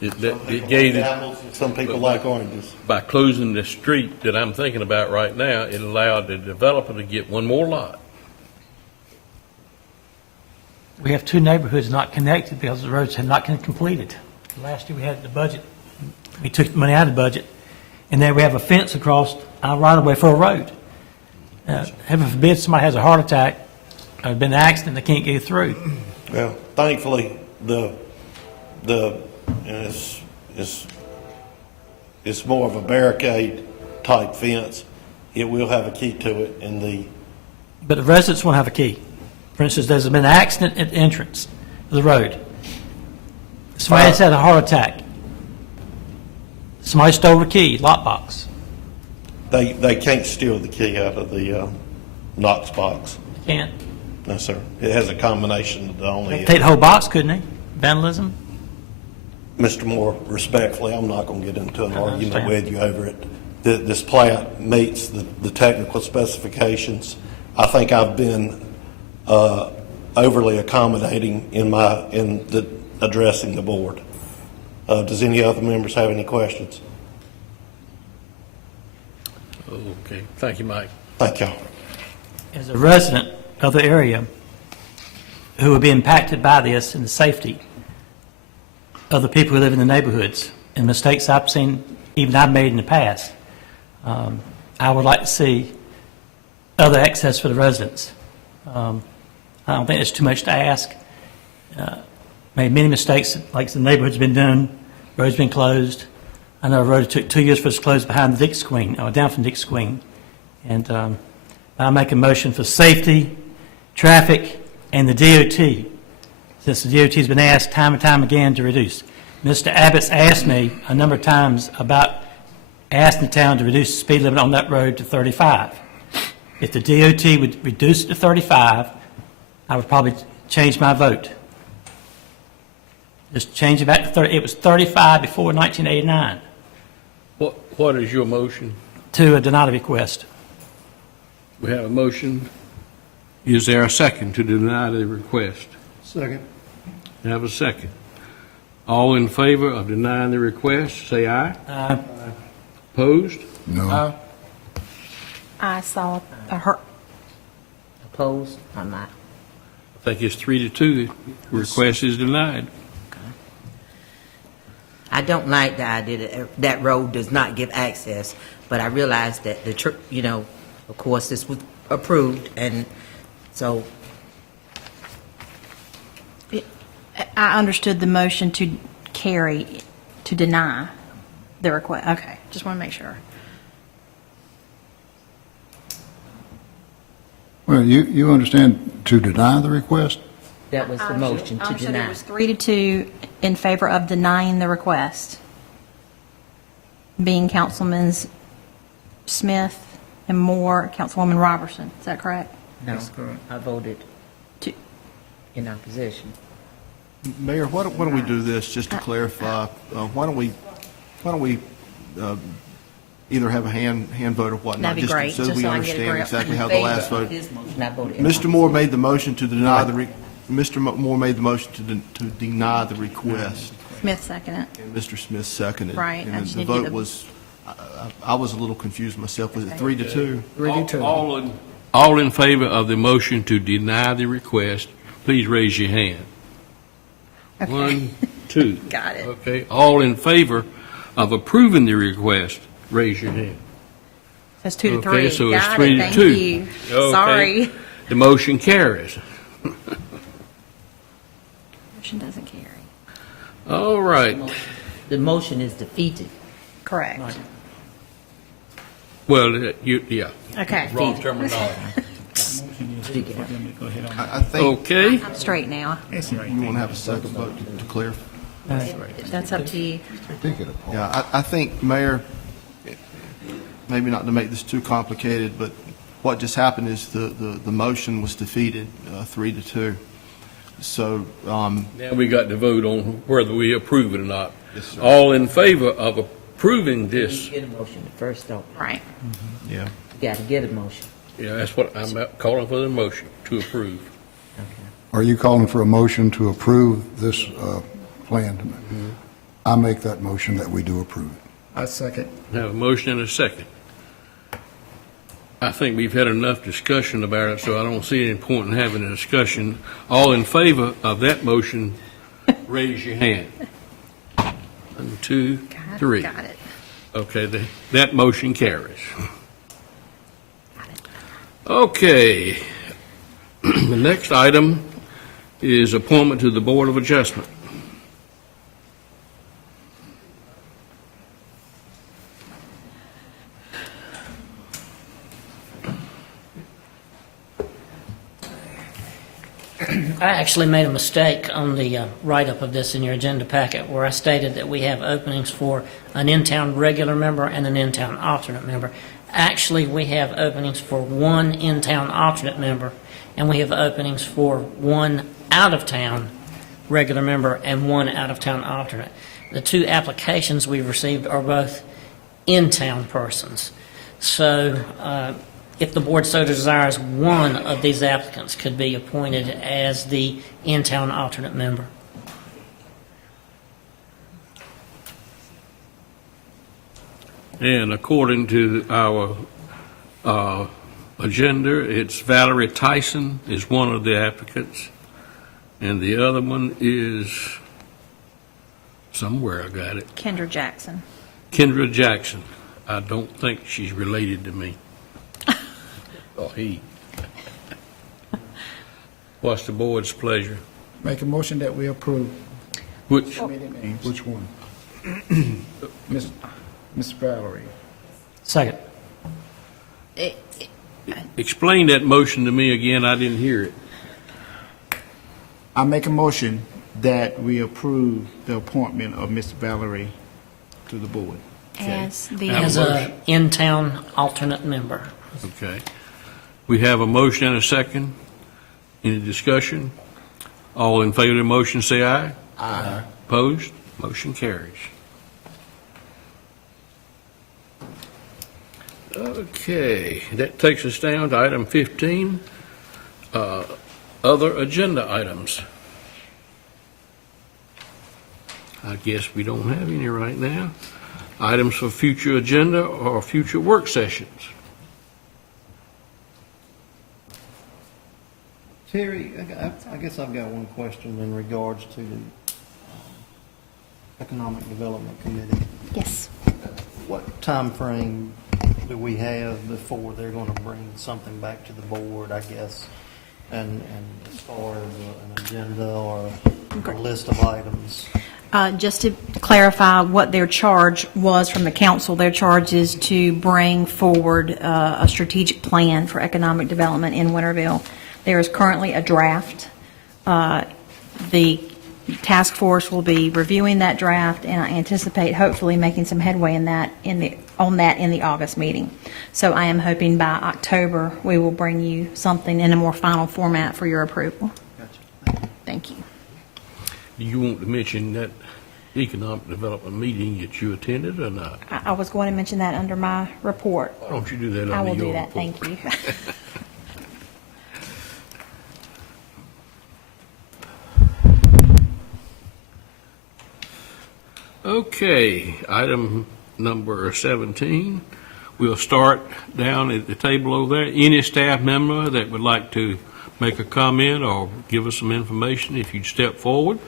It gave it, apples and some people like oranges. by closing the street that I'm thinking about right now, it allowed the developer to get one more lot. We have two neighborhoods not connected because the roads have not been completed. Last year, we had the budget, we took money out of the budget, and then we have a fence across our right-of-way for a road. Heaven forbid somebody has a heart attack, or been in an accident, they can't get through. Well, thankfully, it's more of a barricade type fence. It will have a key to it, and But the residents won't have a key. For instance, there's been an accident at the entrance of the road. Somebody has had a heart attack. Somebody stole the key, lockbox. they can't steal the key out of the Knox box. Can't. No, sir. It has a combination that only. Take the whole box, couldn't they? Vandalism? Mr. Moore, respectfully, I'm not going to get into an I argument understand. with you over it. This plat meets the technical specifications. I think I've been overly accommodating in addressing the board. Does any other members have any questions? Okay, thank you, Mike. Thank y'all. As a resident of the area who would be impacted by this and the safety of the people who live in the neighborhoods and mistakes I've seen, even I've made in the past, I would like to see other access for the residents. I don't think it's too much to ask. Made many mistakes, like the neighborhood's been done, road's been closed. I know a road took 2 years for us to close behind the Dix Queen, or down from Dix Queen. And I make a motion for safety, traffic, and the DOT, since the DOT has been asked time and time again to reduce. Mr. Abbott's asked me a number of times about asking the town to reduce the speed limit on that road to 35. If the DOT would reduce it to 35, I would probably change my vote. Just change it back to 30. It was 35 before 1989 What is your motion? to deny the request. We have a motion. Is there a second to deny the request? Second. We have a second. All in favor of denying the request, say aye. Aye. Opposed? No. I saw her. Opposed? I'm not. I think it's 3-2. The request is denied. I don't like the idea that that road does not give access, but I realize that of course, this was approved, and so I understood the motion to carry, to deny the request. Okay, just want to make sure. Well, you understand to deny the request? that was the motion to I understood deny. it was 3-2 in favor of denying the request, being Councilman Smith and Moore, Councilwoman Robertson. Is that correct? No, That's correct. I voted in opposition. Mayor, why don't we do this, just to clarify? Why don't we either have a hand vote or whatnot? That'd be great, So that just we so I can get a understand grip. exactly how the last vote. His motion, I voted in Mr. opposition. Moore made the motion to deny Mr. Moore made the motion to deny the request, Smith seconded. and Mr. Smith seconded. Right, I And just the need to get vote the- was, I was a little confused myself. Was it 3-2? All in favor of the motion to deny the request, please raise your hand. Okay. 1, 2. Got it. Okay. All in favor of approving the request, raise your hand. That's 2-3. Okay, so it's Got 3 it, to thank 2. you. Okay. Sorry. The motion carries. Motion doesn't carry. All right. The motion is defeated. Correct. Well, yeah. Okay. Wrong terminology. I think Okay. I'm straight now. you want to have a second vote to clarify. That's up to you. Yeah, I think, Mayor, maybe not to make this too complicated, but what just happened is the motion was defeated, 3-2. So, Now we got to vote on whether we approve it or not. Yes, sir. All in favor of approving this? You get a motion first, don't Right. yeah. you? Got to get a motion. Yeah, that's what I'm calling for, the motion to approve. Are you calling for a motion to approve this plan? I make that motion that we do approve it. I second. Have a motion and a second. I think we've had enough discussion about it, so I don't see any point in having a discussion. All in favor of that motion, raise your hand. 1, 2, 3. Got it. Okay, that motion carries. Okay. The next item is appointment to the Board of Adjustment. I actually made a mistake on the write-up of this in your agenda packet where I stated that we have openings for an in-town regular member and an in-town alternate member. Actually, we have openings for one in-town alternate member, and we have openings for one out-of-town regular member and one out-of-town alternate. The two applications we've received are both in-town persons. So if the board so desires, one of these applicants could be appointed as the in-town alternate member. And according to our agenda, it's Valerie Tyson is one of the applicants, and the other one is, somewhere I got it, Kendra Jackson. Kendra Jackson. I don't think she's related to me. Or he. What's the board's pleasure? Make a motion that we approve. Which, Committee names. Which one? Miss Valerie. Second. explain that motion to me again, I didn't hear it. I make a motion that we approve the appointment of Mr. Valerie to the board. As the, Have a As a in-town alternate member. Okay. We have a motion and a second. Any discussion? All in favor of the motion, say aye. Aye. Opposed? Motion carries. Okay, that takes us down to item 15, other agenda items. I guess we don't have any right now. Items for future agenda or future work sessions. Terry, I guess I've got one question in regards to the Economic Development Committee. yes. What time frame do we have before they're going to bring something back to the board, I guess? And as far as an agenda or a list of items? Just to clarify what their charge was from the council, their charge is to bring forward a strategic plan for economic development in Winterville. There is currently a draft. The task force will be reviewing that draft, and I anticipate hopefully making some headway in that in the August meeting. So I am hoping by October we will bring you something in a more final format for your approval. Gotcha. Thank you. Do you want to mention that economic development meeting that you attended or not? I was going to mention that under my report. Why don't you do that I under will your do that. report? Thank you. Okay, item number 17. We'll start down at the table over there. Any staff member that would like to make a comment or give us some information, if you'd step forward.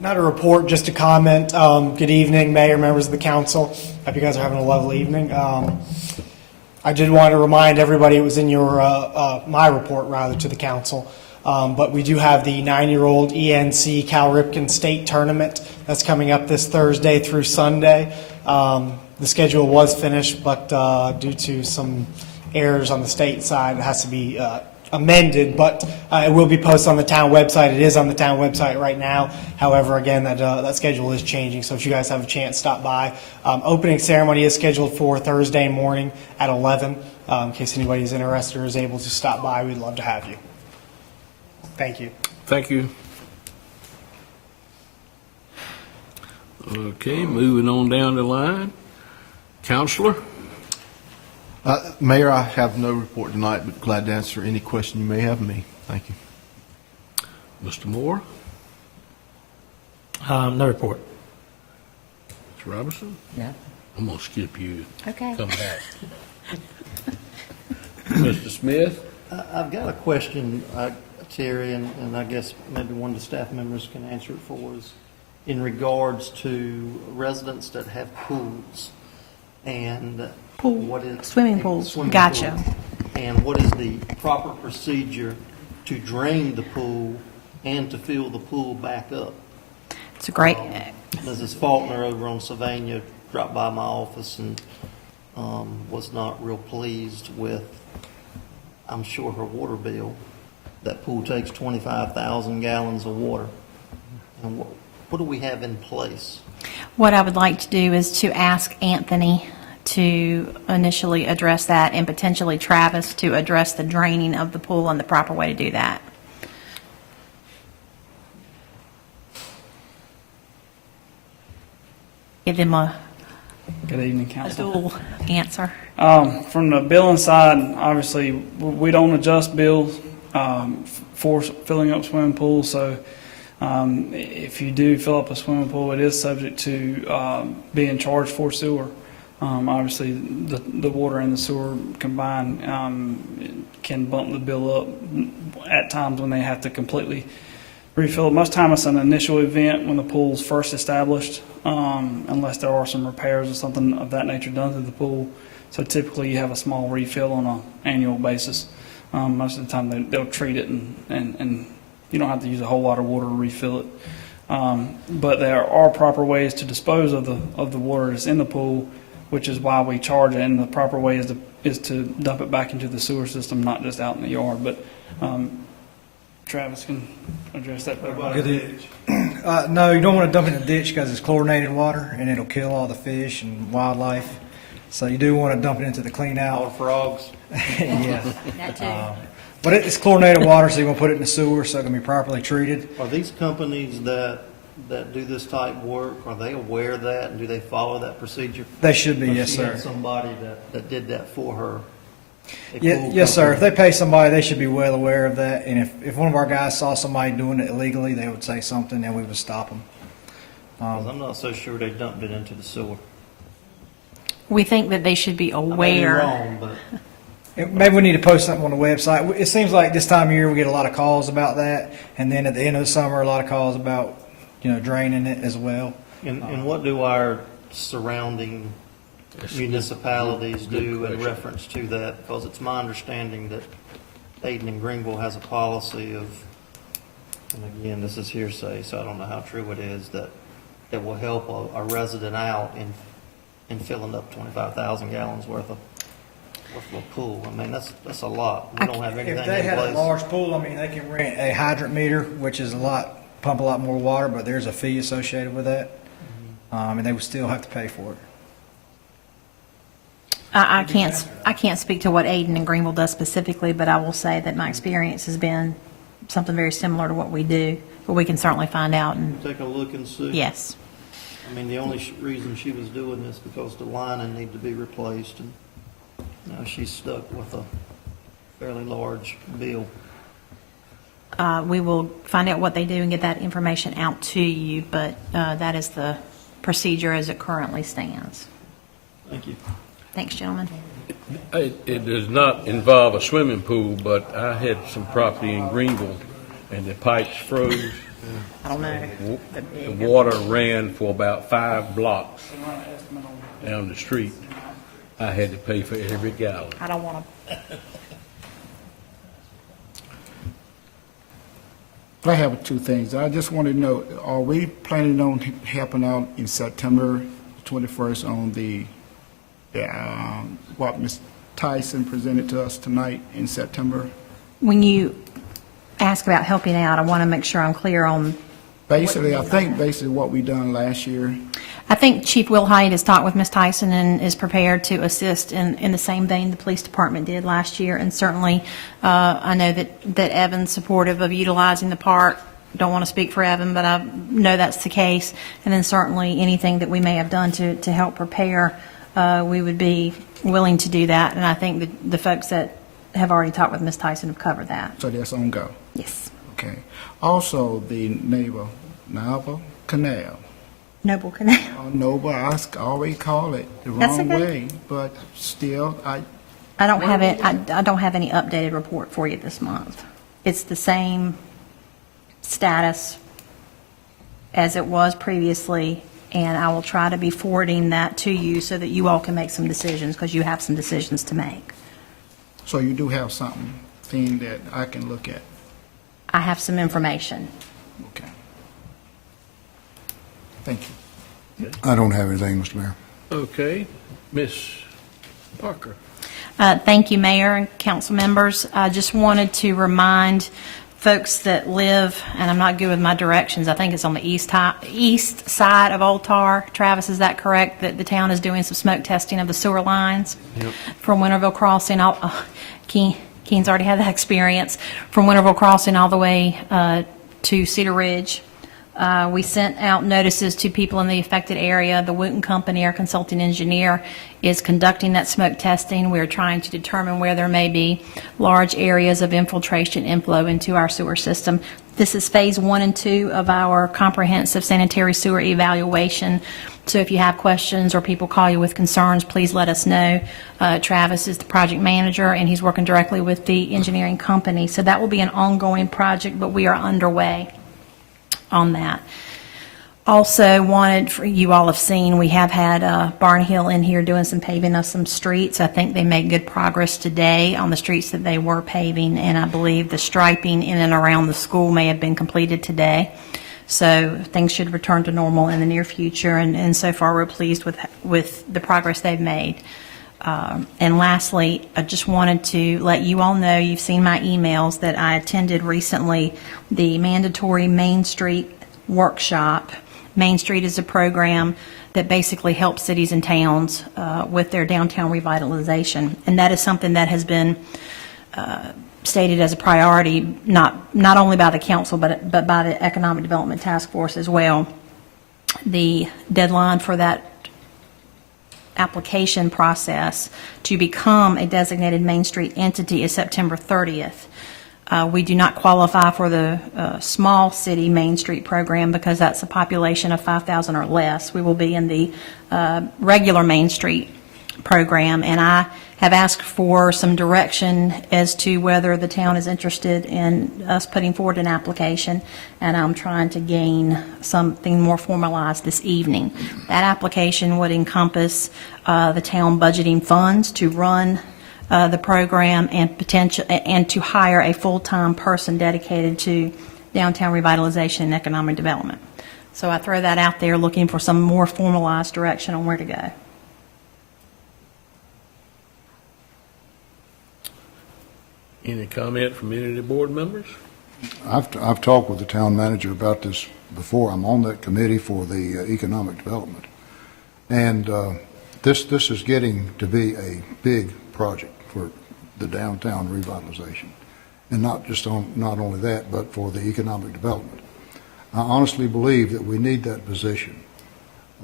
Not a report, just a comment. Good evening, Mayor, members of the council. Hope you guys are having a lovely evening. I did want to remind everybody, it was in your my report, rather, to the council. But we do have the 9-year-old ENC Cal Ripken State Tournament that's coming up this Thursday through Sunday. The schedule was finished, but due to some errors on the state side, it has to be amended, but it will be posted on the town website. It is on the town website right now. However, again, that schedule is changing, so if you guys have a chance, stop by. Opening ceremony is scheduled for Thursday morning at 11. In case anybody's interested or is able to stop by, we'd love to have you. Thank you. Thank you. Okay, moving on down the line. Counselor? Mayor, I have no report tonight, but glad to answer any question you may have of me. Thank you. Mr. Moore? No report. Mr. Robinson? No. I'm going to skip you. Okay. Come back. Mr. Smith? I've got a question, Terry, and I guess maybe one of the staff members can answer it for us, in regards to residents that have pools and what is Swimming pools. swimming Gotcha. pool, and what is the proper procedure to drain the pool and to fill the pool back up. It's a great, Mrs. Faulkner over on Sylvania dropped by my office and was not real pleased with, I'm sure, her water bill. That pool takes 25,000 gallons of water. And what do we have in place? what I would like to do is to ask Anthony to initially address that, and potentially Travis to address the draining of the pool and the proper way to do that. Give them a Good evening, Council. dual answer. From the billing side, obviously, we don't adjust bills for filling up swimming pools, so if you do fill up a swimming pool, it is subject to being charged for sewer. Obviously, the water and the sewer combined can bump the bill up at times when they have to completely refill it. Most time it's an initial event when the pool's first established, unless there are some repairs or something of that nature done to the pool. So typically you have a small refill on an annual basis. Most of the time they'll treat it and you don't have to use a whole lot of water to refill it. But there are proper ways to dispose of the water that's in the pool which is why we charge it, and the proper way is to dump it back into the sewer system, not just out in the yard. But Travis can address that better. No, you don't want to dump it in the ditch because it's chlorinated water and it'll kill all the fish and wildlife. So you do want to dump it into the clean out. All the frogs. Yeah. That too. But it's chlorinated water, so you want to put it in the sewer so it can be properly treated. Are these companies that do this type work, are they aware of that, and do they follow that procedure? They should be, Or yes, she sir. had somebody that did that for her? A Yeah, pool yes, sir. If company? they pay somebody, they should be well aware of that. And if one of our guys saw somebody doing it illegally, they would say something and we would stop them. 'Cause I'm not so sure they dumped it into the sewer. We think that they should be I may be aware. wrong, but Maybe we need to post something on the website. It seems like this time of year we get a lot of calls about that. And then at the end of the summer, a lot of calls about, draining it as well. and what do our surrounding municipalities do in reference to that? Because it's my understanding that Dayton and Greenville has a policy of, and again, this is hearsay, so I don't know how true it is, that will help a resident out in filling up 25,000 gallons worth of a pool. I mean, that's a lot. We don't have anything If they in had a place. large pool, they can rent a hydrant meter, which is pump a lot more water, but there's a fee associated with that. And they would still have to pay for it. I can't speak to what Aiden and Greenville does specifically, but I will say that my experience has been something very similar to what we do, but we can certainly find out. And Take a look and see. yes. I mean, the only reason she was doing this because the lining needed to be replaced, and now she's stuck with a fairly large bill. We will find out what they do and get that information out to you, but that is the procedure as it currently stands. Thank you. Thanks, gentlemen. It does not involve a swimming pool, but I had some property in Greenville, and the pipes froze. I don't know. The water ran for about 5 blocks down the street. I had to pay for every gallon. I don't want to. I have two things. I just want to know, are we planning on helping out in September 21st on what Ms. Tyson presented to us tonight in September? When you ask about helping out, I want to make sure I'm clear on. Basically, I think what we done last year. I think Chief Will Hyde has talked with Ms. Tyson and is prepared to assist in the same vein the police department did last year. And certainly, I know that Evan's supportive of utilizing the park. Don't want to speak for Evan, but I know that's the case. And then certainly anything that we may have done to help prepare, we would be willing to do that. And I think the folks that have already talked with Ms. Tyson have covered that. So that's on go. Yes. Okay. Also, the Noble Canal. Noble Canal. Noble, I always call it the That's wrong okay. way, but still, I don't have it. I don't have any updated report for you this month. It's the same status as it was previously, and I will try to be forwarding that to you so that you all can make some decisions, because you have some decisions to make. So you do have something that I can look at. I have some information. Okay. Thank you. I don't have anything, Mr. Mayor. Okay, Ms. Parker. Thank you, Mayor and council members. I just wanted to remind folks that live, and I'm not good with my directions, I think it's on the east side of Old Tar. Travis, is that correct, that the town is doing some smoke testing of the sewer lines? Yep. From Winterville Crossing, Keen's already had that experience, from Winterville Crossing all the way to Cedar Ridge. We sent out notices to people in the affected area. The Wooten Company, our consulting engineer, is conducting that smoke testing. We're trying to determine where there may be large areas of infiltration inflow into our sewer system. This is phase 1 and 2 of our comprehensive sanitary sewer evaluation. So if you have questions or people call you with concerns, please let us know. Travis is the project manager, and he's working directly with the engineering company. So that will be an ongoing project, but we are underway on that. Also wanted, for you all have seen, we have had Barn Hill in here doing some paving of some streets. I think they made good progress today on the streets that they were paving, and I believe the striping in and around the school may have been completed today. So things should return to normal in the near future, and so far, we're pleased with the progress they've made. And lastly, I just wanted to let you all know, you've seen my emails, that I attended recently the mandatory Main Street workshop. Main Street is a program that basically helps cities and towns with their downtown revitalization. And that is something that has been stated as a priority, not only by the council, but by the Economic Development Task Force as well. The deadline for that application process to become a designated Main Street entity is September 30th. We do not qualify for the small city Main Street program because that's a population of 5,000 or less. We will be in the regular Main Street program, and I have asked for some direction as to whether the town is interested in us putting forward an application, and I'm trying to gain something more formalized this evening. That application would encompass the town budgeting funds to run the program and to hire a full-time person dedicated to downtown revitalization and economic development. So I throw that out there, looking for some more formalized direction on where to go. Any comment from any of the board members? I've talked with the town manager about this before. I'm on that committee for the economic development. And this is getting to be a big project for the downtown revitalization. And not only that, but for the economic development. I honestly believe that we need that position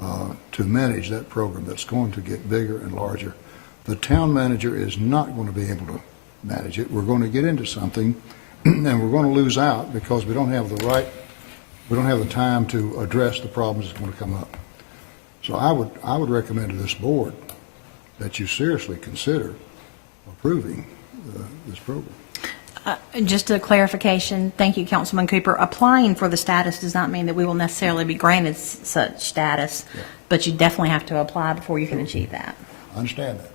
to manage that program that's going to get bigger and larger. The town manager is not going to be able to manage it. We're going to get into something and we're going to lose out because we don't have the time to address the problems that's going to come up. So I would recommend to this board that you seriously consider approving this program. Just a clarification, thank you, Councilman Cooper. Applying for the status does not mean that we will necessarily be granted such status, but you definitely have to apply before you can achieve that. I understand that.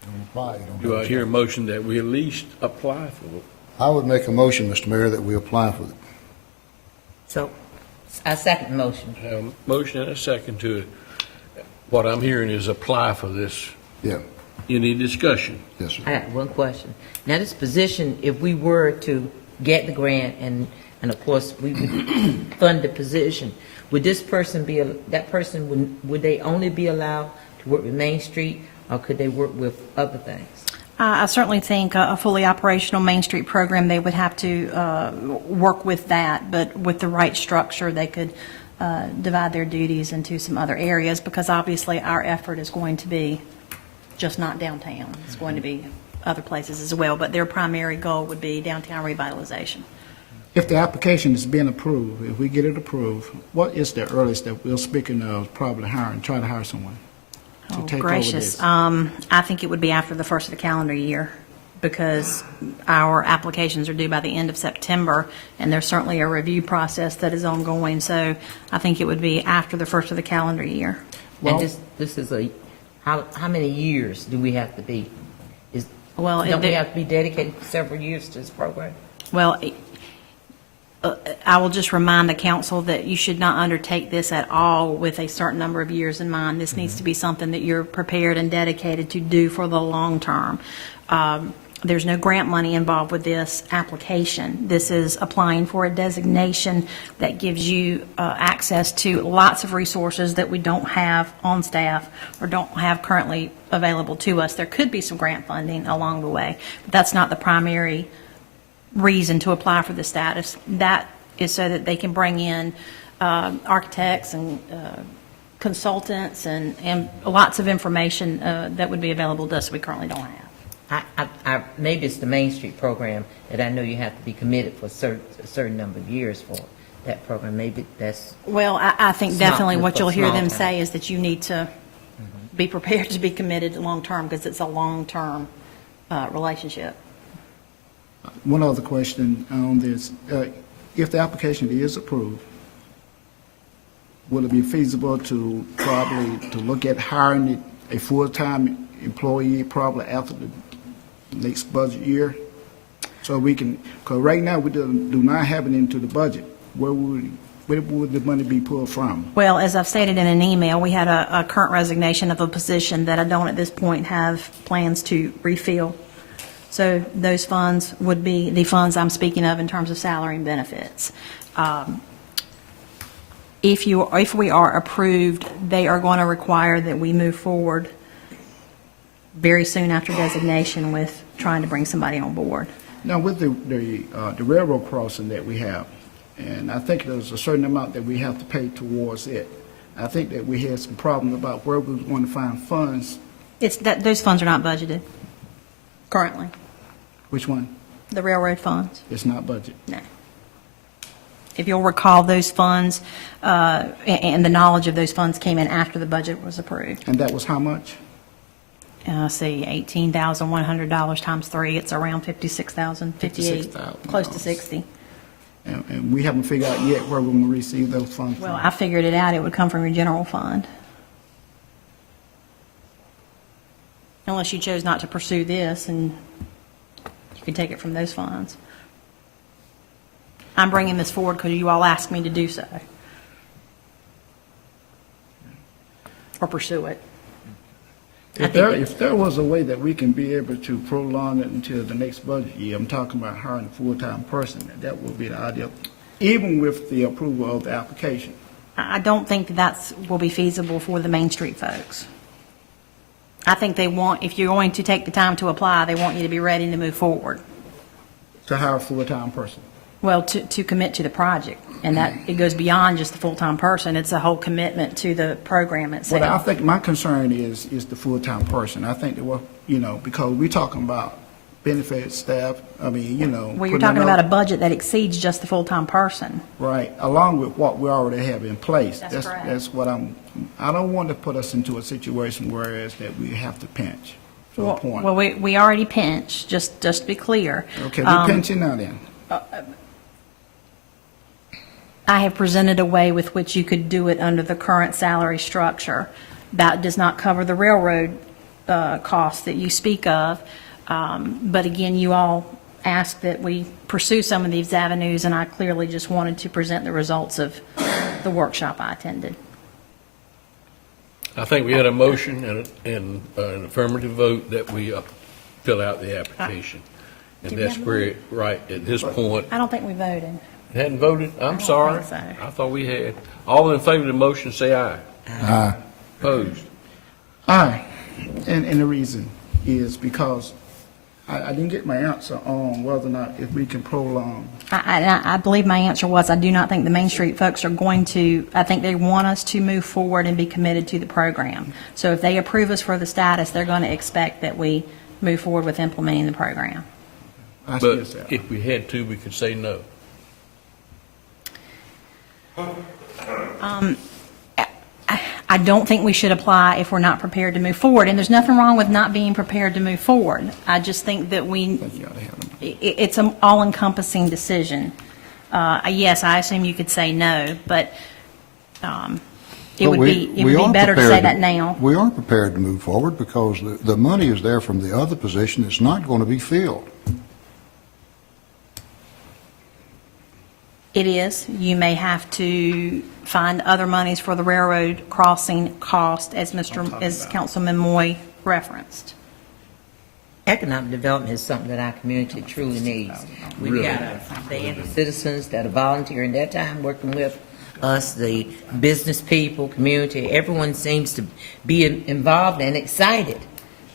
You don't apply, you don't Do I have a hear a chance. motion that we at least apply for it? I would make a motion, Mr. Mayor, that we apply for it. So, I second the motion. I have a motion and a second to it. What I'm hearing is apply for this. Yeah. Any discussion? Yes, sir. I got one question. Now, this position, if we were to get the grant and of course, we would fund the position, would this person be, would they only be allowed to work with Main Street, or could they work with other things? I certainly think a fully operational Main Street program, they would have to work with that, but with the right structure, they could divide their duties into some other areas, because obviously our effort is going to be just not downtown. It's going to be other places as well, but their primary goal would be downtown revitalization. If the application is being approved, if we get it approved, what is the earliest that we're speaking of probably trying to hire someone to Oh, take over gracious. this? I think it would be after the first of the calendar year, because our applications are due by the end of September, and there's certainly a review process that is ongoing, so I think it would be after the first of the calendar year. And this is how many years do we have to be? Well, Don't we have to be dedicated for several years to this program? Well, I will just remind the council that you should not undertake this at all with a certain number of years in mind. This needs to be something that you're prepared and dedicated to do for the long term. There's no grant money involved with this application. This is applying for a designation that gives you access to lots of resources that we don't have on staff or don't have currently available to us. There could be some grant funding along the way, but that's not the primary reason to apply for the status. That is so that they can bring in architects and consultants and lots of information that would be available to us we currently don't have. Maybe it's the Main Street program that I know you have to be committed for a certain number of years for that program. Maybe that's... Well, I think Small- definitely what you'll hear small them town. say is that you need to be prepared to be committed long-term, because it's a long-term relationship. One other question on this. If the application is approved, will it be feasible to look at hiring a full-time employee probably after the next budget year? So we can, because right now we do not have it into the budget. Where would we Where would the money be pulled from? Well, as I've stated in an email, we had a current resignation of a position that I don't at this point have plans to refill. So those funds would be the funds I'm speaking of in terms of salary and benefits. If we are approved, they are going to require that we move forward very soon after designation with trying to bring somebody on board. Now, with the railroad crossing that we have, and I think there's a certain amount that we have to pay towards it. I think that we had some problems about where we were going to find funds. Those funds are not budgeted currently. Which one? The railroad funds. It's not budgeted. No. If you'll recall, those funds and the knowledge of those funds came in after the budget was approved. And that was how much? See, $18,100 times 3, it's around $56,000, $58,000, $56,000. close to 60. And we haven't figured out yet where we're going to receive those funds Well, from. I figured it out, it would come from your general fund. Unless you chose not to pursue this, and you could take it from those funds. I'm bringing this forward because you all asked me to do so. Or pursue it. If there was a way that we can be able to prolong it until the next budget year, I'm talking about hiring a full-time person, that would be the ideal, even with the approval of the application. I don't think that will be feasible for the Main Street folks. I think they want, if you're going to take the time to apply, they want you to be ready to move forward. To hire a full-time person. Well, to commit to the project, and that, it goes beyond just the full-time person, it's a whole commitment to the program itself. Well, I think my concern is the full-time person. I think that, well, because we're talking about benefits, staff, Well, you're putting talking about a another- budget that exceeds just the full-time person. Right, along with what we already have in place. That's correct. That's what I don't want to put us into a situation whereas that we have to pinch to a point. Well, we already pinched, just to be clear. Okay, we're pinching now then. I have presented a way with which you could do it under the current salary structure. That does not cover the railroad costs that you speak of. But again, you all asked that we pursue some of these avenues, and I clearly just wanted to present the results of the workshop I attended. I think we had a motion and an affirmative vote that we fill out the application. And Did we that's have a where, right, at this point, I don't think we voted. hadn't voted? I'm sorry. think so. I thought we had. All in favor of the motion, say aye. Aye. Opposed? Aye, and the reason is because I didn't get my answer on whether or not if we can prolong. I believe my answer was, I do not think the Main Street folks are going to, I think they want us to move forward and be committed to the program. So if they approve us for the status, they're going to expect that we move forward with implementing the program. I But still say aye. if we had to, we could say no. I don't think we should apply if we're not prepared to move forward, and there's nothing wrong with not being prepared to move forward. I just think that it's an all-encompassing decision. Yes, I assume you could say no, but it would be better to say that now. We are prepared to move forward because the money is there from the other position. It's not going to be filled. It is. You may have to find other monies for the railroad crossing cost, as Councilman Moy referenced. Economic development is something that our community truly needs. We've got the citizens that are volunteering their time working with us, the business people, community. Everyone seems to be involved and excited.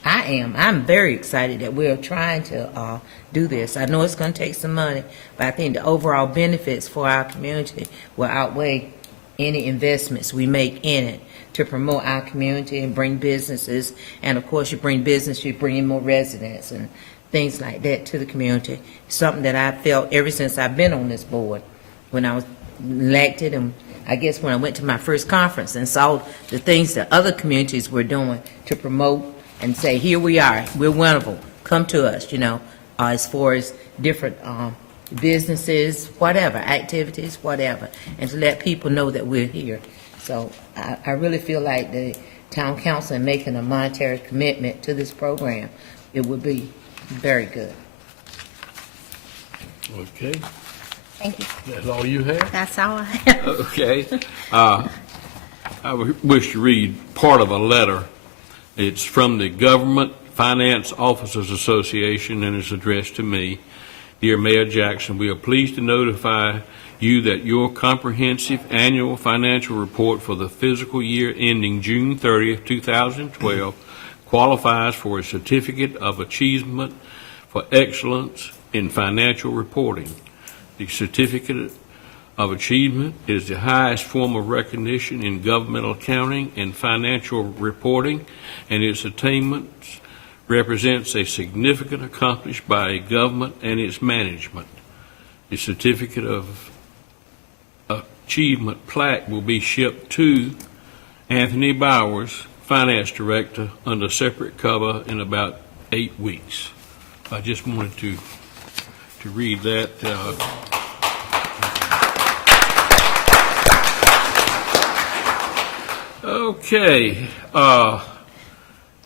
I am. I'm very excited that we're trying to do this. I know it's going to take some money, but I think the overall benefits for our community will outweigh any investments we make in it to promote our community and bring businesses. And of course, you bring business, you bring in more residents and things like that to the community. Something that I felt ever since I've been on this board. When I was elected, and I guess when I went to my first conference and saw the things that other communities were doing to promote and say, here we are, we're winnable, come to us, as far as different businesses, whatever, activities, whatever, and to let people know that we're here. So I really feel like the town council making a monetary commitment to this program, it would be very good. Okay. Thank you. That's all you have? That's all I have. Okay. I wish to read part of a letter. It's from the Government Finance Officers Association, and it's addressed to me. Dear Mayor Jackson, we are pleased to notify you that your comprehensive annual financial report for the fiscal year ending June 30th, 2012 qualifies for a Certificate of Achievement for Excellence in Financial Reporting. The Certificate of Achievement is the highest form of recognition in governmental accounting and financial reporting, and its attainments represents a significant accomplishment by a government and its management. The Certificate of Achievement plaque will be shipped to Anthony Bowers, Finance Director, under separate cover in about 8 weeks. I just wanted to read that. Okay, I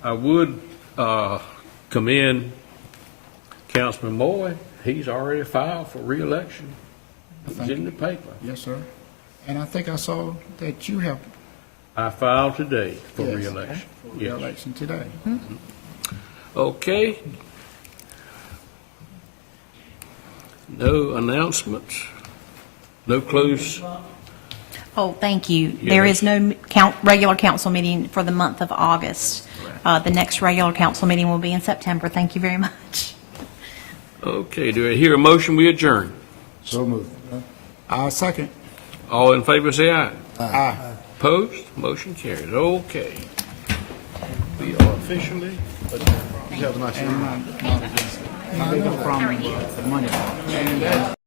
would commend Councilman Moy. He's already filed for re-election. It's in the paper. Yes, sir. And I think I saw that you have. I filed today for Yes, re-election. for Yes. re-election today. Okay. No announcements? No close? Oh, thank you. Yeah, There is no regular council meeting for the month of August. The next regular council meeting will be in September. Thank you very much. Okay, do I hear a motion, we adjourn? So moved. I'll second. All in favor, say aye. Aye. Opposed? Motion carries. Okay. We are officially adjourned. You have a nice evening. And my legal problem with the money.